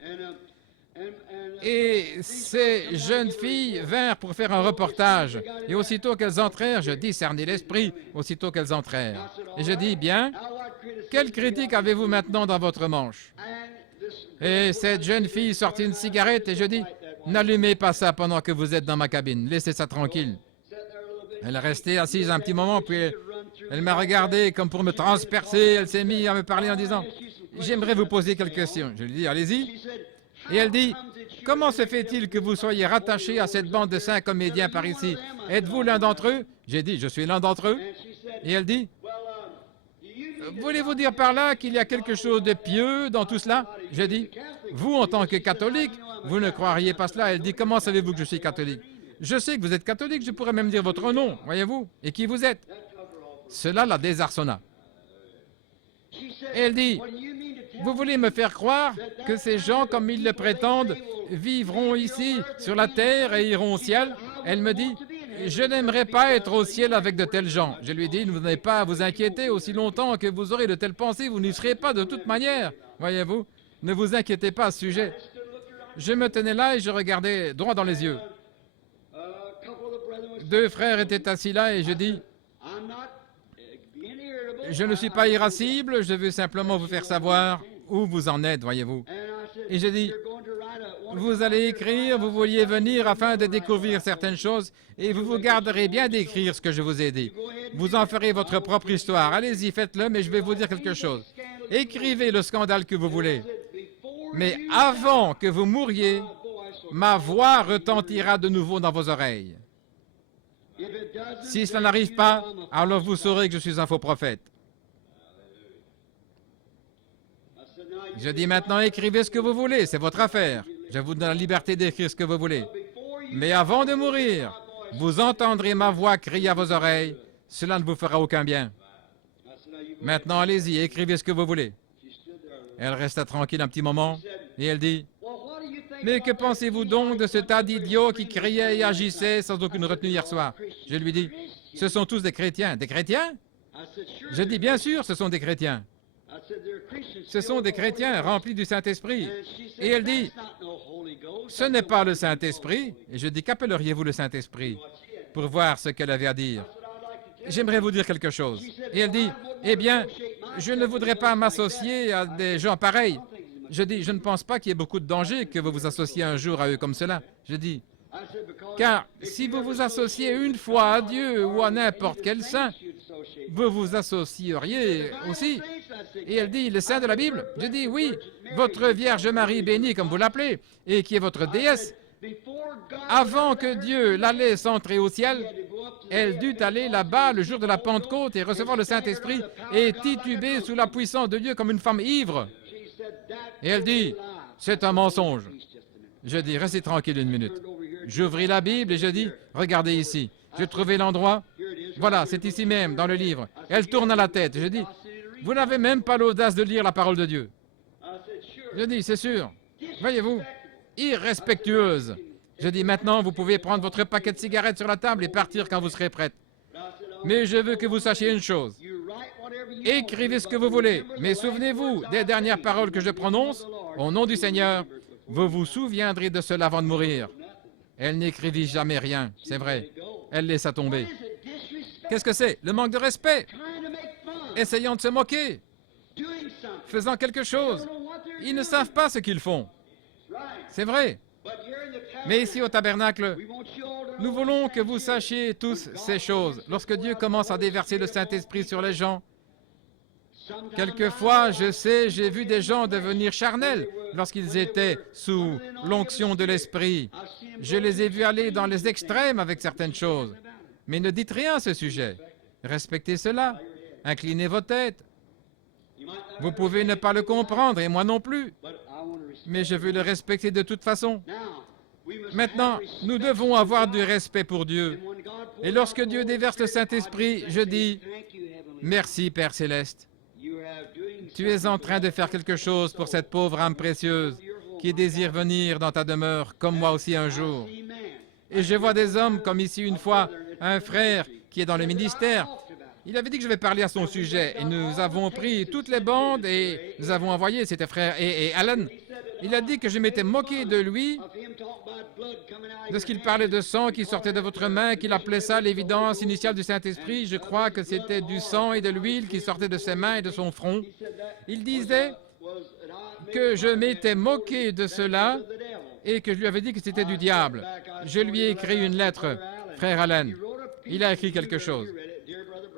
Et ces jeunes filles vinrent pour faire un reportage. Et aussitôt qu'elles entrèrent, je discernais l'esprit, aussitôt qu'elles entrèrent. Et je dis, bien, quelle critique avez-vous maintenant dans votre manche? Et cette jeune fille sortit une cigarette et je dis, n'allumez pas ça pendant que vous êtes dans ma cabine, laissez ça tranquille. Elle est restée assise un petit moment, puis elle m'a regardé comme pour me transpercer. Elle s'est mise à me parler en disant, j'aimerais vous poser quelques questions. Je lui dis, allez-y. Et elle dit, comment se fait-il que vous soyez rattaché à cette bande de 5 comédiens par ici? Êtes-vous l'un d'entre eux? J'ai dit, je suis l'un d'entre eux. Et elle dit, voulez-vous dire par là qu'il y a quelque chose de pieux dans tout cela? J'ai dit, vous, en tant que catholique, vous ne croiriez pas cela. Elle dit, comment savez-vous que je suis catholique? Je sais que vous êtes catholique, je pourrais même dire votre nom, voyez-vous, et qui vous êtes. Cela la désarçonna. Et elle dit, vous voulez me faire croire que ces gens, comme ils le prétendent, vivront ici, sur la terre, et iront au ciel? Elle me dit, je n'aimerais pas être au ciel avec de tels gens. Je lui dis, vous n'avez pas à vous inquiéter, aussi longtemps que vous aurez de telles pensées, vous n'y serez pas de toute manière, voyez-vous. Ne vous inquiétez pas à ce sujet. Je me tenais là et je regardais droit dans les yeux. 2 frères étaient assis là et je dis, je ne suis pas irascible, je veux simplement vous faire savoir où vous en êtes, voyez-vous. Et je dis, vous allez écrire, vous vouliez venir afin de découvrir certaines choses et vous vous garderez bien d'écrire ce que je vous ai dit. Vous en ferez votre propre histoire. Allez-y, faites-le, mais je vais vous dire quelque chose. Écrivez le scandale que vous voulez. Mais avant que vous mouriez, ma voix retentira de nouveau dans vos oreilles. Si cela n'arrive pas, alors vous saurez que je suis un faux prophète. Je dis maintenant, écrivez ce que vous voulez, c'est votre affaire. Je vous donne la liberté d'écrire ce que vous voulez. Mais avant de mourir, vous entendrez ma voix crier à vos oreilles. Cela ne vous fera aucun bien. Maintenant, allez-y, écrivez ce que vous voulez. Elle resta tranquille un petit moment et elle dit, mais que pensez-vous donc de ce tas d'idiots qui criaient et agissaient sans aucune retenue hier soir? Je lui dis, ce sont tous des chrétiens. Des chrétiens? Je dis, bien sûr, ce sont des chrétiens. Ce sont des chrétiens remplis du Saint-Esprit. Et elle dit, ce n'est pas le Saint-Esprit. Et je dis, qu'appelleriez-vous le Saint-Esprit? Pour voir ce qu'elle avait à dire. J'aimerais vous dire quelque chose. Et elle dit, eh bien, je ne voudrais pas m'associer à des gens pareils. Je dis, je ne pense pas qu'il y ait beaucoup de danger que vous vous associez un jour à eux comme cela. Je dis, car si vous vous associez une fois à Dieu ou à n'importe quel saint, vous vous associeriez aussi. Et elle dit, le saint de la Bible? Je dis, oui, votre Vierge Marie bénie, comme vous l'appelez, et qui est votre déesse. Avant que Dieu la laisse entrer au ciel, elle dut aller là-bas le jour de la Pentecôte et recevoir le Saint-Esprit et tituber sous la puissance de Dieu comme une femme ivre. Et elle dit, c'est un mensonge. Je dis, restez tranquille une minute. J'ouvris la Bible et je dis, regardez ici. J'ai trouvé l'endroit. Voilà, c'est ici même, dans le livre. Elle tourna la tête. Je dis, vous n'avez même pas l'audace de lire la parole de Dieu. Je dis, c'est sûr. Voyez-vous, irrespectueuse. Je dis, maintenant, vous pouvez prendre votre paquet de cigarettes sur la table et partir quand vous serez prête. Mais je veux que vous sachiez une chose. Écrivez ce que vous voulez, mais souvenez-vous des dernières paroles que je prononce. Au nom du Seigneur, vous vous souviendrez de cela avant de mourir. Elle n'écrivit jamais rien, c'est vrai. Elle laissa tomber. Qu'est-ce que c'est? Le manque de respect. Essayant de se moquer. Faisant quelque chose. Ils ne savent pas ce qu'ils font. C'est vrai. Mais ici au tabernacle, Nous voulons que vous sachiez tous ces choses. Lorsque Dieu commence à déverser le Saint-Esprit sur les gens, quelquefois, je sais, j'ai vu des gens devenir charnels lorsqu'ils étaient sous l'onction de l'Esprit. Je les ai vus aller dans les extrêmes avec certaines choses. Mais ne dites rien à ce sujet. Respectez cela. Inclinez vos têtes. Vous pouvez ne pas le comprendre, et moi non plus. Mais je veux le respecter de toute façon. Maintenant, nous devons avoir du respect pour Dieu. Et lorsque Dieu déverse le Saint-Esprit, je dis, « Merci, Père Céleste. Tu es en train de faire quelque chose pour cette pauvre âme précieuse qui désire venir dans ta demeure, comme moi aussi un jour. » Et je vois des hommes, comme ici une fois, un frère qui est dans le ministère. Il avait dit que je vais parler à son sujet. Et nous avons pris toutes les bandes et nous avons envoyé, c'était frère et Alan. Il a dit que je m'étais moqué de lui, de ce qu'il parlait de sang qui sortait de votre main, qu'il appelait ça l'évidence initiale du Saint-Esprit. Je crois que c'était du sang et de l'huile qui sortait de ses mains et de son front. Il disait que je m'étais moqué de cela et que je lui avais dit que c'était du diable. Je lui ai écrit une lettre, frère Allen. Il a écrit quelque chose.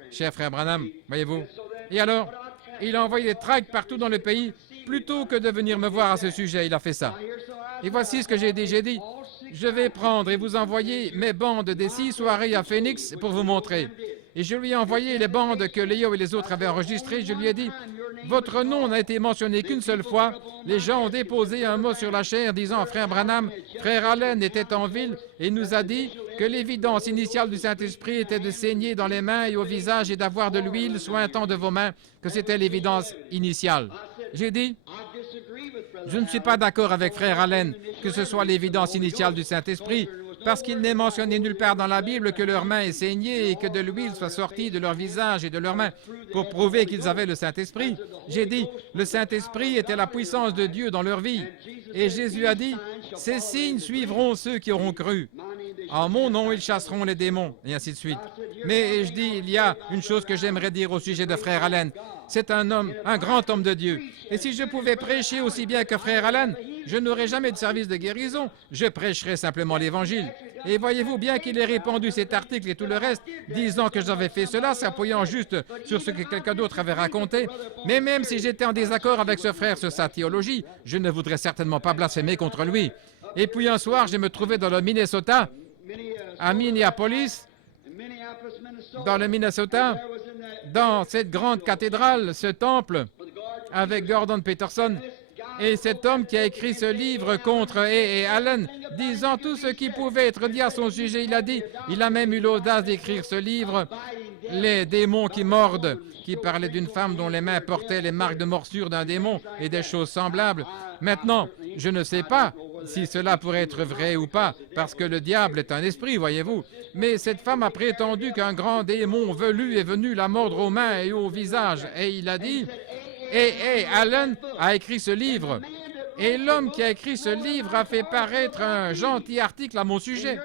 Cher frère Branham, voyez-vous. Et alors, il a envoyé des tracts partout dans le pays. Plutôt que de venir me voir à ce sujet, il a fait ça. Et voici ce que j'ai dit. J'ai dit, je vais prendre et vous envoyer mes bandes des 6 soirées à Phoenix pour vous montrer. Et je lui ai envoyé les bandes que Léo et les autres avaient enregistrées. Je lui ai dit, votre nom n'a été mentionné qu'une seule fois. Les gens ont déposé un mot sur la chair disant, frère Branham, frère Allen était en ville et nous a dit que l'évidence initiale du Saint-Esprit était de saigner dans les mains et au visage et d'avoir de l'huile sointant de vos mains, que c'était l'évidence initiale. J'ai dit, je ne suis pas d'accord avec frère Allen que ce soit l'évidence initiale du Saint-Esprit, parce qu'il n'est mentionné nulle part dans la Bible que leurs mains aient saigné et que de l'huile soit sortie de leur visage et de leurs mains pour prouver qu'ils avaient le Saint-Esprit. J'ai dit, le Saint-Esprit était la puissance de Dieu dans leur vie. Et Jésus a dit, ces signes suivront ceux qui auront cru. En mon nom, ils chasseront les démons, et ainsi de suite. Mais je dis, il y a une chose que j'aimerais dire au sujet de frère Allen. C'est un homme, un grand homme de Dieu. Et si je pouvais prêcher aussi bien que frère Allen, je n'aurais jamais de service de guérison. Je prêcherais simplement l'Évangile. Et voyez-vous, bien qu'il ait répandu cet article et tout le reste, disant que j'avais fait cela, s'appuyant juste sur ce que quelqu'un d'autre avait raconté, mais même si j'étais en désaccord avec ce frère sur sa théologie, je ne voudrais certainement pas blasphémer contre lui. Et puis un soir, je me trouvais dans le Minnesota, à Minneapolis, dans le Minnesota, dans cette grande cathédrale, ce temple, avec Gordon Peterson, et cet homme qui a écrit ce livre contre Allen, disant tout ce qui pouvait être dit à son sujet, il a dit, il a même eu l'audace d'écrire ce livre, Les démons qui mordent, qui parlait d'une femme dont les mains portaient les marques de morsure d'un démon et des choses semblables. Maintenant, je ne sais pas si cela pourrait être vrai ou pas, parce que le diable est un esprit, voyez-vous. Mais cette femme a prétendu qu'un grand démon velu est venu la mordre aux mains et au visage. Et il a dit, Allen a écrit ce livre. Et l'homme qui a écrit ce livre a fait paraître un gentil article à mon sujet.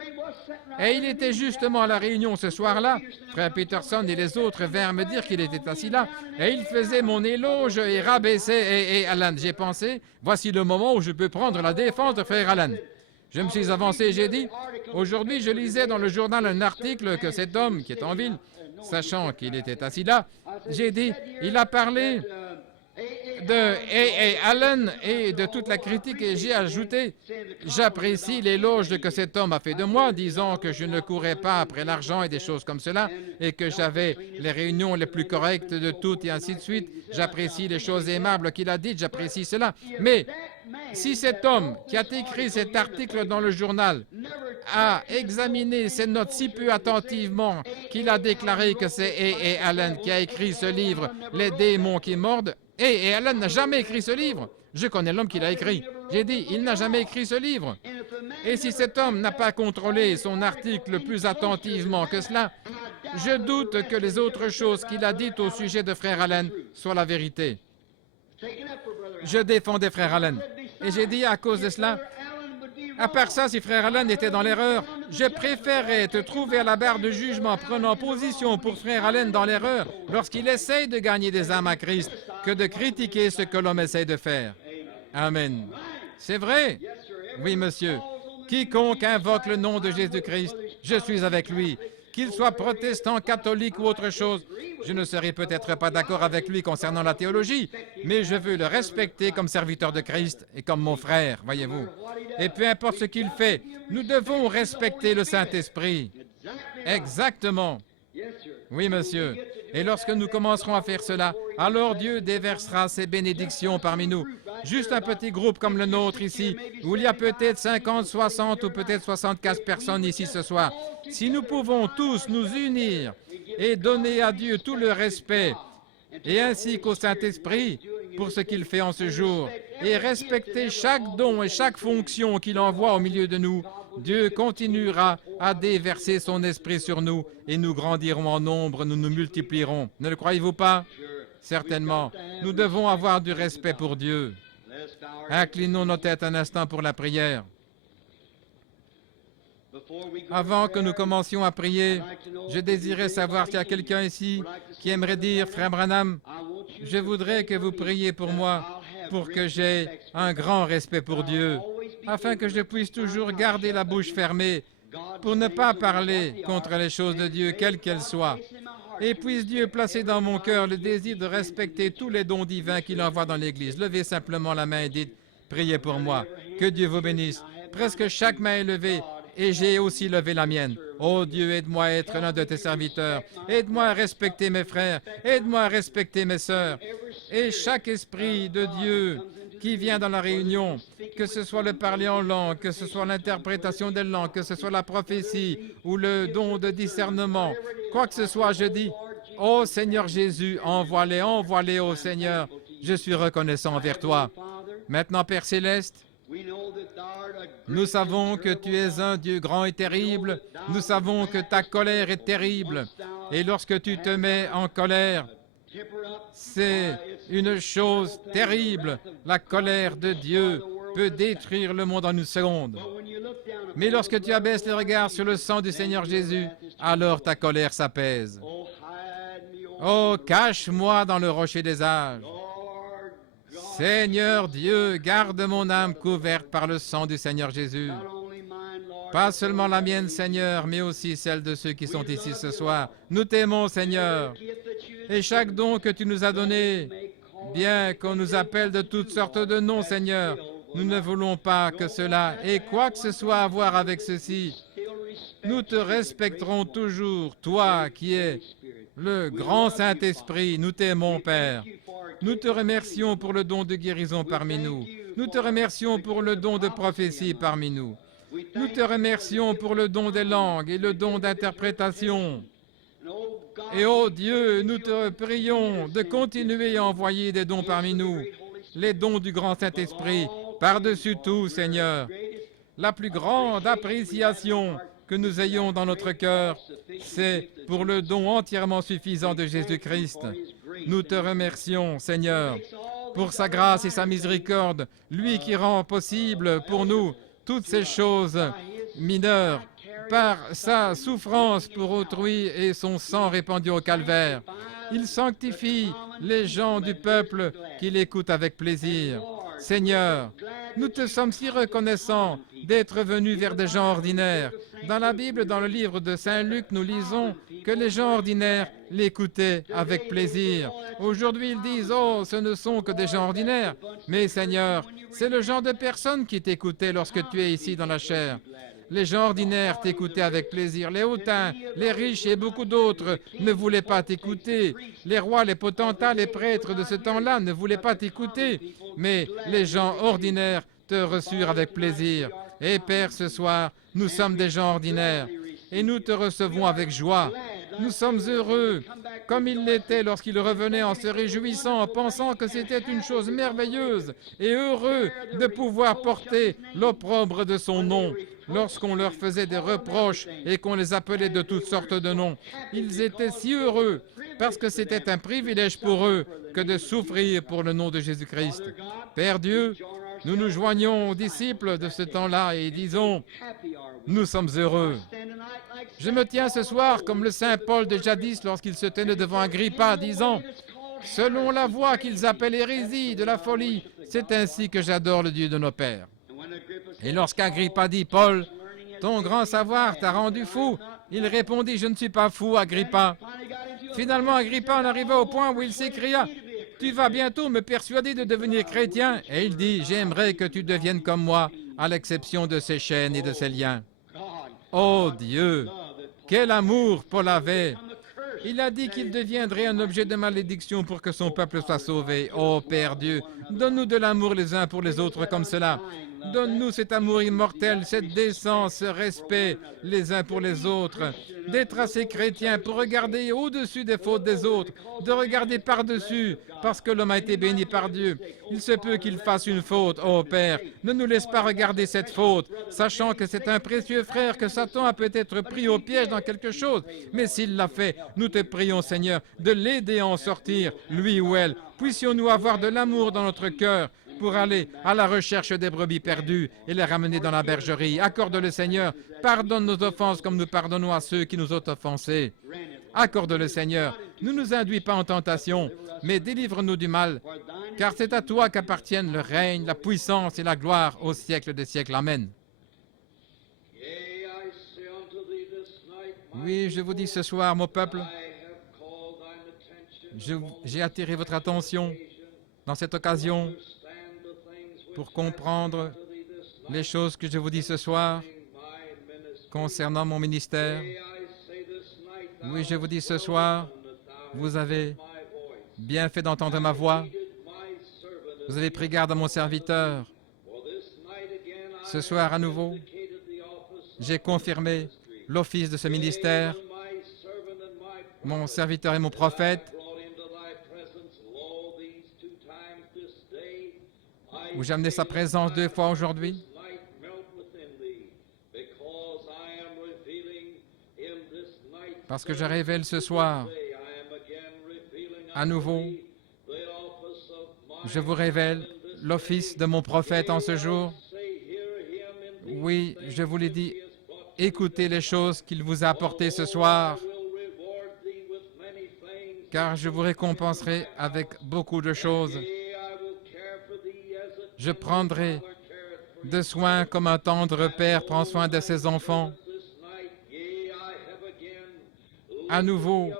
Et il était justement à la réunion ce soir-là. Frère Peterson et les autres vinrent me dire qu'il était assis là. Et il faisait mon éloge et rabaissait Allen. J'ai pensé, voici le moment où je peux prendre la défense de frère Allen. Je me suis avancé et j'ai dit, aujourd'hui je lisais dans le journal un article que cet homme qui est en ville, sachant qu'il était assis là, j'ai dit, il a parlé de Allen et de toute la critique, et j'ai ajouté, j'apprécie l'éloge que cet homme a fait de moi, disant que je ne courais pas après l'argent et des choses comme cela, et que j'avais les réunions les plus correctes de toutes, et ainsi de suite. J'apprécie les choses aimables qu'il a dites, j'apprécie cela. Mais si cet homme qui a écrit cet article dans le journal a examiné ces notes si peu attentivement qu'il a déclaré que c'est Allen qui a écrit ce livre, Les démons qui mordent, et Allen n'a jamais écrit ce livre. Je connais l'homme qui l'a écrit. J'ai dit, il n'a jamais écrit ce livre. Et si cet homme n'a pas contrôlé son article plus attentivement que cela, je doute que les autres choses qu'il a dites au sujet de frère Allen soient la vérité. Je défendais frère Allen. Et j'ai dit à cause de cela, à part ça, si frère Allen était dans l'erreur, je préférerais te trouver à la barre de jugement prenant position pour frère Allen dans l'erreur lorsqu'il essaye de gagner des âmes à Christ que de critiquer ce que l'homme essaye de faire. Amen. C'est vrai? Oui, monsieur. Quiconque invoque le nom de Jésus-Christ je suis avec lui. Qu'il soit protestant, catholique ou autre chose, je ne serai peut-être pas d'accord avec lui concernant la théologie, mais je veux le respecter comme serviteur de Christ et comme mon frère, voyez-vous. Et peu importe ce qu'il fait, nous devons respecter le Saint-Esprit. Exactement. Oui, monsieur. Et lorsque nous commencerons à faire cela, alors Dieu déversera ses bénédictions parmi nous. Juste un petit groupe comme le nôtre ici, où il y a peut-être 50, 60 ou peut-être 75 personnes ici ce soir. Si nous pouvons tous nous unir et donner à Dieu tout le respect, et ainsi qu'au Saint-Esprit pour ce qu'il fait en ce jour, et respecter chaque don et chaque fonction qu'il envoie au milieu de nous, Dieu continuera à déverser son esprit sur nous et nous grandirons en nombre, nous nous multiplierons. Ne le croyez-vous pas? Certainement. Nous devons avoir du respect pour Dieu. Inclinons nos têtes un instant pour la prière. Avant que nous commencions à prier, je désirais savoir s'il y a quelqu'un ici qui aimerait dire, Frère Branham, je voudrais que vous priez pour moi, pour que j'aie un grand respect pour Dieu, afin que je puisse toujours garder la bouche fermée, pour ne pas parler contre les choses de Dieu, quelles qu'elles soient. Et puisse Dieu placer dans mon cœur le désir de respecter tous les dons divins qu'il envoie dans l'Église. Levez simplement la main et dites, priez pour moi. Que Dieu vous bénisse. Presque chaque main est levée. Et j'ai aussi levé la mienne. Oh Dieu, aide-moi à être l'un de tes serviteurs. Aide-moi à respecter mes frères. Aide-moi à respecter mes sœurs. Et chaque esprit de Dieu qui vient dans la réunion, que ce soit le parler en langue, que ce soit l'interprétation des langues, que ce soit la prophétie ou le don de discernement, quoi que ce soit, je dis, ô Seigneur Jésus, envoie-les, envoie-les, ô Seigneur. Je suis reconnaissant envers toi. Maintenant, Père Céleste, nous savons que tu es un Dieu grand et terrible. Nous savons que ta colère est terrible. Et lorsque tu te mets en colère, c'est une chose terrible. La colère de Dieu peut détruire le monde en une seconde. Mais lorsque tu abaisses les regards sur le sang du Seigneur Jésus, alors ta colère s'apaise. Oh, cache-moi dans le rocher des âges. Seigneur Dieu, garde mon âme couverte par le sang du Seigneur Jésus. Pas seulement la mienne, Seigneur, mais aussi celle de ceux qui sont ici ce soir. Nous t'aimons, Seigneur. Et chaque don que tu nous as donné, bien qu'on nous appelle de toutes sortes de noms, Seigneur, nous ne voulons pas que cela ait quoi que ce soit à voir avec ceci. Nous te respecterons toujours, toi qui es le grand Saint-Esprit. Nous t'aimons, Père. Nous te remercions pour le don de guérison parmi nous. Nous te remercions pour le don de prophétie parmi nous. Nous te remercions pour le don des langues et le don d'interprétation. Et ô Dieu, nous te prions de continuer à envoyer des dons parmi nous, les dons du grand Saint-Esprit, par-dessus tout, Seigneur. La plus grande appréciation que nous ayons dans notre cœur, c'est pour le don entièrement suffisant de Jésus-Christ. Nous te remercions, Seigneur, pour sa grâce et sa miséricorde, lui qui rend possible pour nous toutes ces choses mineures, par sa souffrance pour autrui et son sang répandu au calvaire. Il sanctifie les gens du peuple qui l'écoutent avec plaisir. Seigneur, nous te sommes si reconnaissants d'être venus vers des gens ordinaires. Dans la Bible, dans le livre de Saint Luc, nous lisons que les gens ordinaires l'écoutaient avec plaisir. Aujourd'hui, ils disent, oh, ce ne sont que des gens ordinaires. Mais Seigneur, c'est le genre de personnes qui t'écoutaient lorsque tu es ici dans la chair. Les gens ordinaires t'écoutaient avec plaisir. Les hautains, les riches et beaucoup d'autres ne voulaient pas t'écouter. Les rois, les potentats, les prêtres de ce temps-là ne voulaient pas t'écouter. Mais les gens ordinaires te reçurent avec plaisir. Et Père, ce soir, nous sommes des gens ordinaires et nous te recevons avec joie. Nous sommes heureux, comme il l'était lorsqu'il revenait en se réjouissant, en pensant que c'était une chose merveilleuse et heureux de pouvoir porter l'opprobre de son nom. Lorsqu'on leur faisait des reproches et qu'on les appelait de toutes sortes de noms, ils étaient si heureux parce que c'était un privilège pour eux que de souffrir pour le nom de Jésus-Christ. Père Dieu, nous nous joignons aux disciples de ce temps-là et disons, nous sommes heureux. Je me tiens ce soir comme le Saint Paul de jadis lorsqu'il se tenait devant Agrippa, disant, selon la voie qu'ils appellent hérésie, de la folie, c'est ainsi que j'adore le Dieu de nos pères. Et lorsqu'Agrippa dit, Paul, Ton grand savoir t'a rendu fou. Il répondit, je ne suis pas fou, Agrippa. Finalement, Agrippa en arriva au point où il s'écria, tu vas bientôt me persuader de devenir chrétien. Et il dit, j'aimerais que tu deviennes comme moi, à l'exception de ces chaînes et de ces liens. Oh Dieu, quel amour Paul avait! Il a dit qu'il deviendrait un objet de malédiction pour que son peuple soit sauvé. Oh Père Dieu, donne-nous de l'amour les uns pour les autres comme cela. Donne-nous cet amour immortel, cette décence, ce respect les uns pour les autres, d'être assez chrétiens pour regarder au-dessus des fautes des autres, de regarder par-dessus, parce que l'homme a été béni par Dieu. Il se peut qu'il fasse une faute, ô Père. Ne nous laisse pas regarder cette faute, sachant que c'est un précieux frère que Satan a peut-être pris au piège dans quelque chose. Mais s'il l'a fait, nous te prions, Seigneur, de l'aider à en sortir, lui ou elle. Puissions-nous avoir de l'amour dans notre cœur, pour aller à la recherche des brebis perdues et les ramener dans la bergerie. Accorde-le, Seigneur. Pardonne nos offenses comme nous pardonnons à ceux qui nous ont offensés. Accorde-le, Seigneur. Ne nous induis pas en tentation, mais délivre-nous du mal, car c'est à toi qu'appartiennent le règne, la puissance et la gloire au siècle des siècles. Amen. Oui, je vous dis ce soir, mon peuple, j'ai attiré votre attention dans cette occasion pour comprendre les choses que je vous dis ce soir concernant mon ministère. Oui, je vous dis ce soir, vous avez bien fait d'entendre ma voix. Vous avez pris garde à mon serviteur. Ce soir, à nouveau, j'ai confirmé l'office de ce ministère. Mon serviteur et mon prophète, où j'ai amené sa présence 2 fois aujourd'hui, parce que je révèle ce soir, à nouveau, je vous révèle l'office de mon prophète en ce jour. Oui, je vous l'ai dit, écoutez les choses qu'il vous a apportées ce soir, car je vous récompenserai avec beaucoup de choses. Je prendrai de soin comme un tendre père prend soin de ses enfants. À nouveau,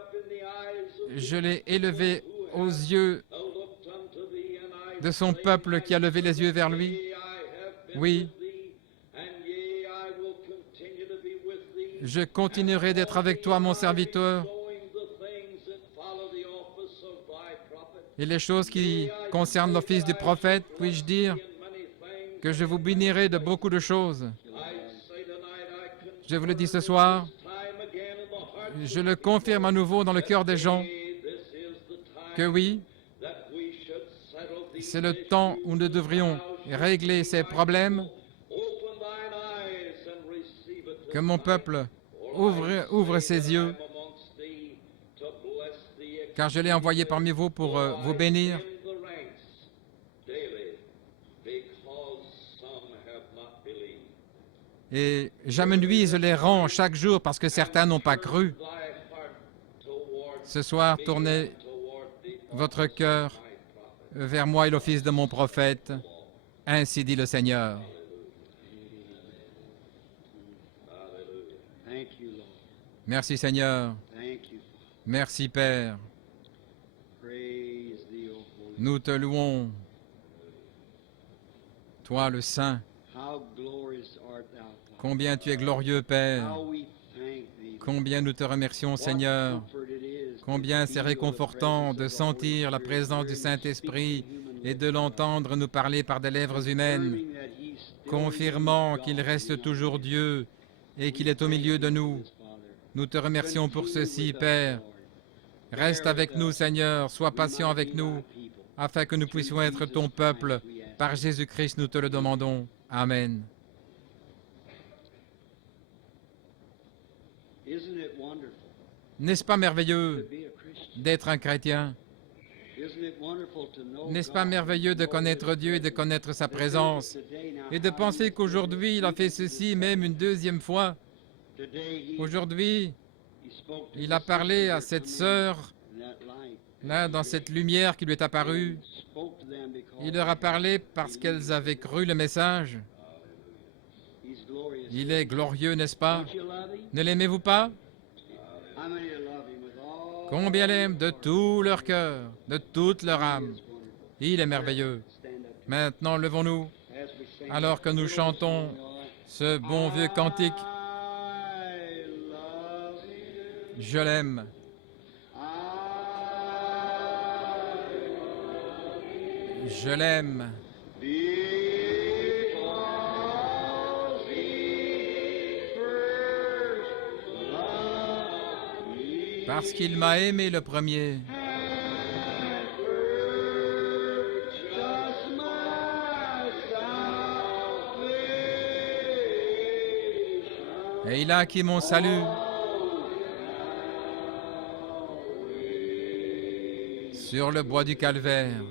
je l'ai élevé aux yeux de son peuple qui a levé les yeux vers lui. Oui, je continuerai d'être avec toi, mon serviteur. Et les choses qui concernent l'office du prophète, puis-je dire que je vous bénirai de beaucoup de choses. Je vous le dis ce soir, je le confirme à nouveau dans le cœur des gens, que oui, c'est le temps où nous devrions régler ces problèmes, que mon peuple ouvre ses yeux, car je l'ai envoyé parmi vous pour vous bénir. Et j'amenuise les rangs chaque jour parce que certains n'ont pas cru. Ce soir, tournez votre cœur vers moi et l'office de mon prophète. Ainsi dit le Seigneur. Merci Seigneur. Merci Père. Nous te louons, toi le Saint. Combien tu es glorieux, Père. Combien nous te remercions, Seigneur. Combien c'est réconfortant de sentir la présence du Saint-Esprit et de l'entendre nous parler par des lèvres humaines, confirmant qu'il reste toujours Dieu et qu'il est au milieu de nous. Nous te remercions pour ceci, Père. Reste avec nous, Seigneur, sois patient avec nous, afin que nous puissions être ton peuple. Par Jésus-Christ, nous te le demandons. Amen. N'est-ce pas merveilleux d'être un chrétien? N'est-ce pas merveilleux de connaître Dieu et de connaître sa présence? Et de penser qu'aujourd'hui, il a fait ceci même une deuxième fois. Aujourd'hui, il a parlé à cette sœur, là, dans cette lumière qui lui est apparue. Il leur a parlé parce qu'elles avaient cru le message. Il est glorieux, n'est-ce pas? Ne l'aimez-vous pas? Combien l'aiment de tout leur cœur, de toute leur âme. Il est merveilleux. Maintenant, levons-nous, alors que nous chantons ce bon vieux cantique. Je l'aime. Je l'aime. Parce qu'il m'a aimé le premier. Et il a acquis mon salut. Sur le bois du calvaire.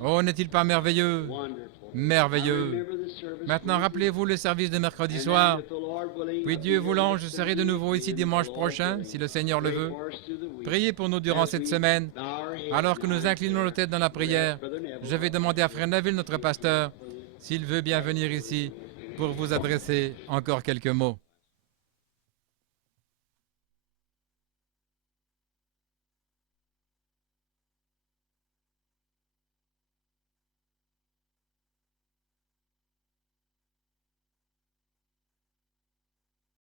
Oh, n'est-il pas merveilleux? Merveilleux. Maintenant, rappelez-vous le service de mercredi soir. Puis Dieu voulant, je serai de nouveau ici dimanche prochain, si le Seigneur le veut. Priez pour nous durant cette semaine. Alors que nous inclinons nos têtes dans la prière, je vais demander à Frère Neville, notre pasteur, s'il veut bien venir ici pour vous adresser encore quelques mots.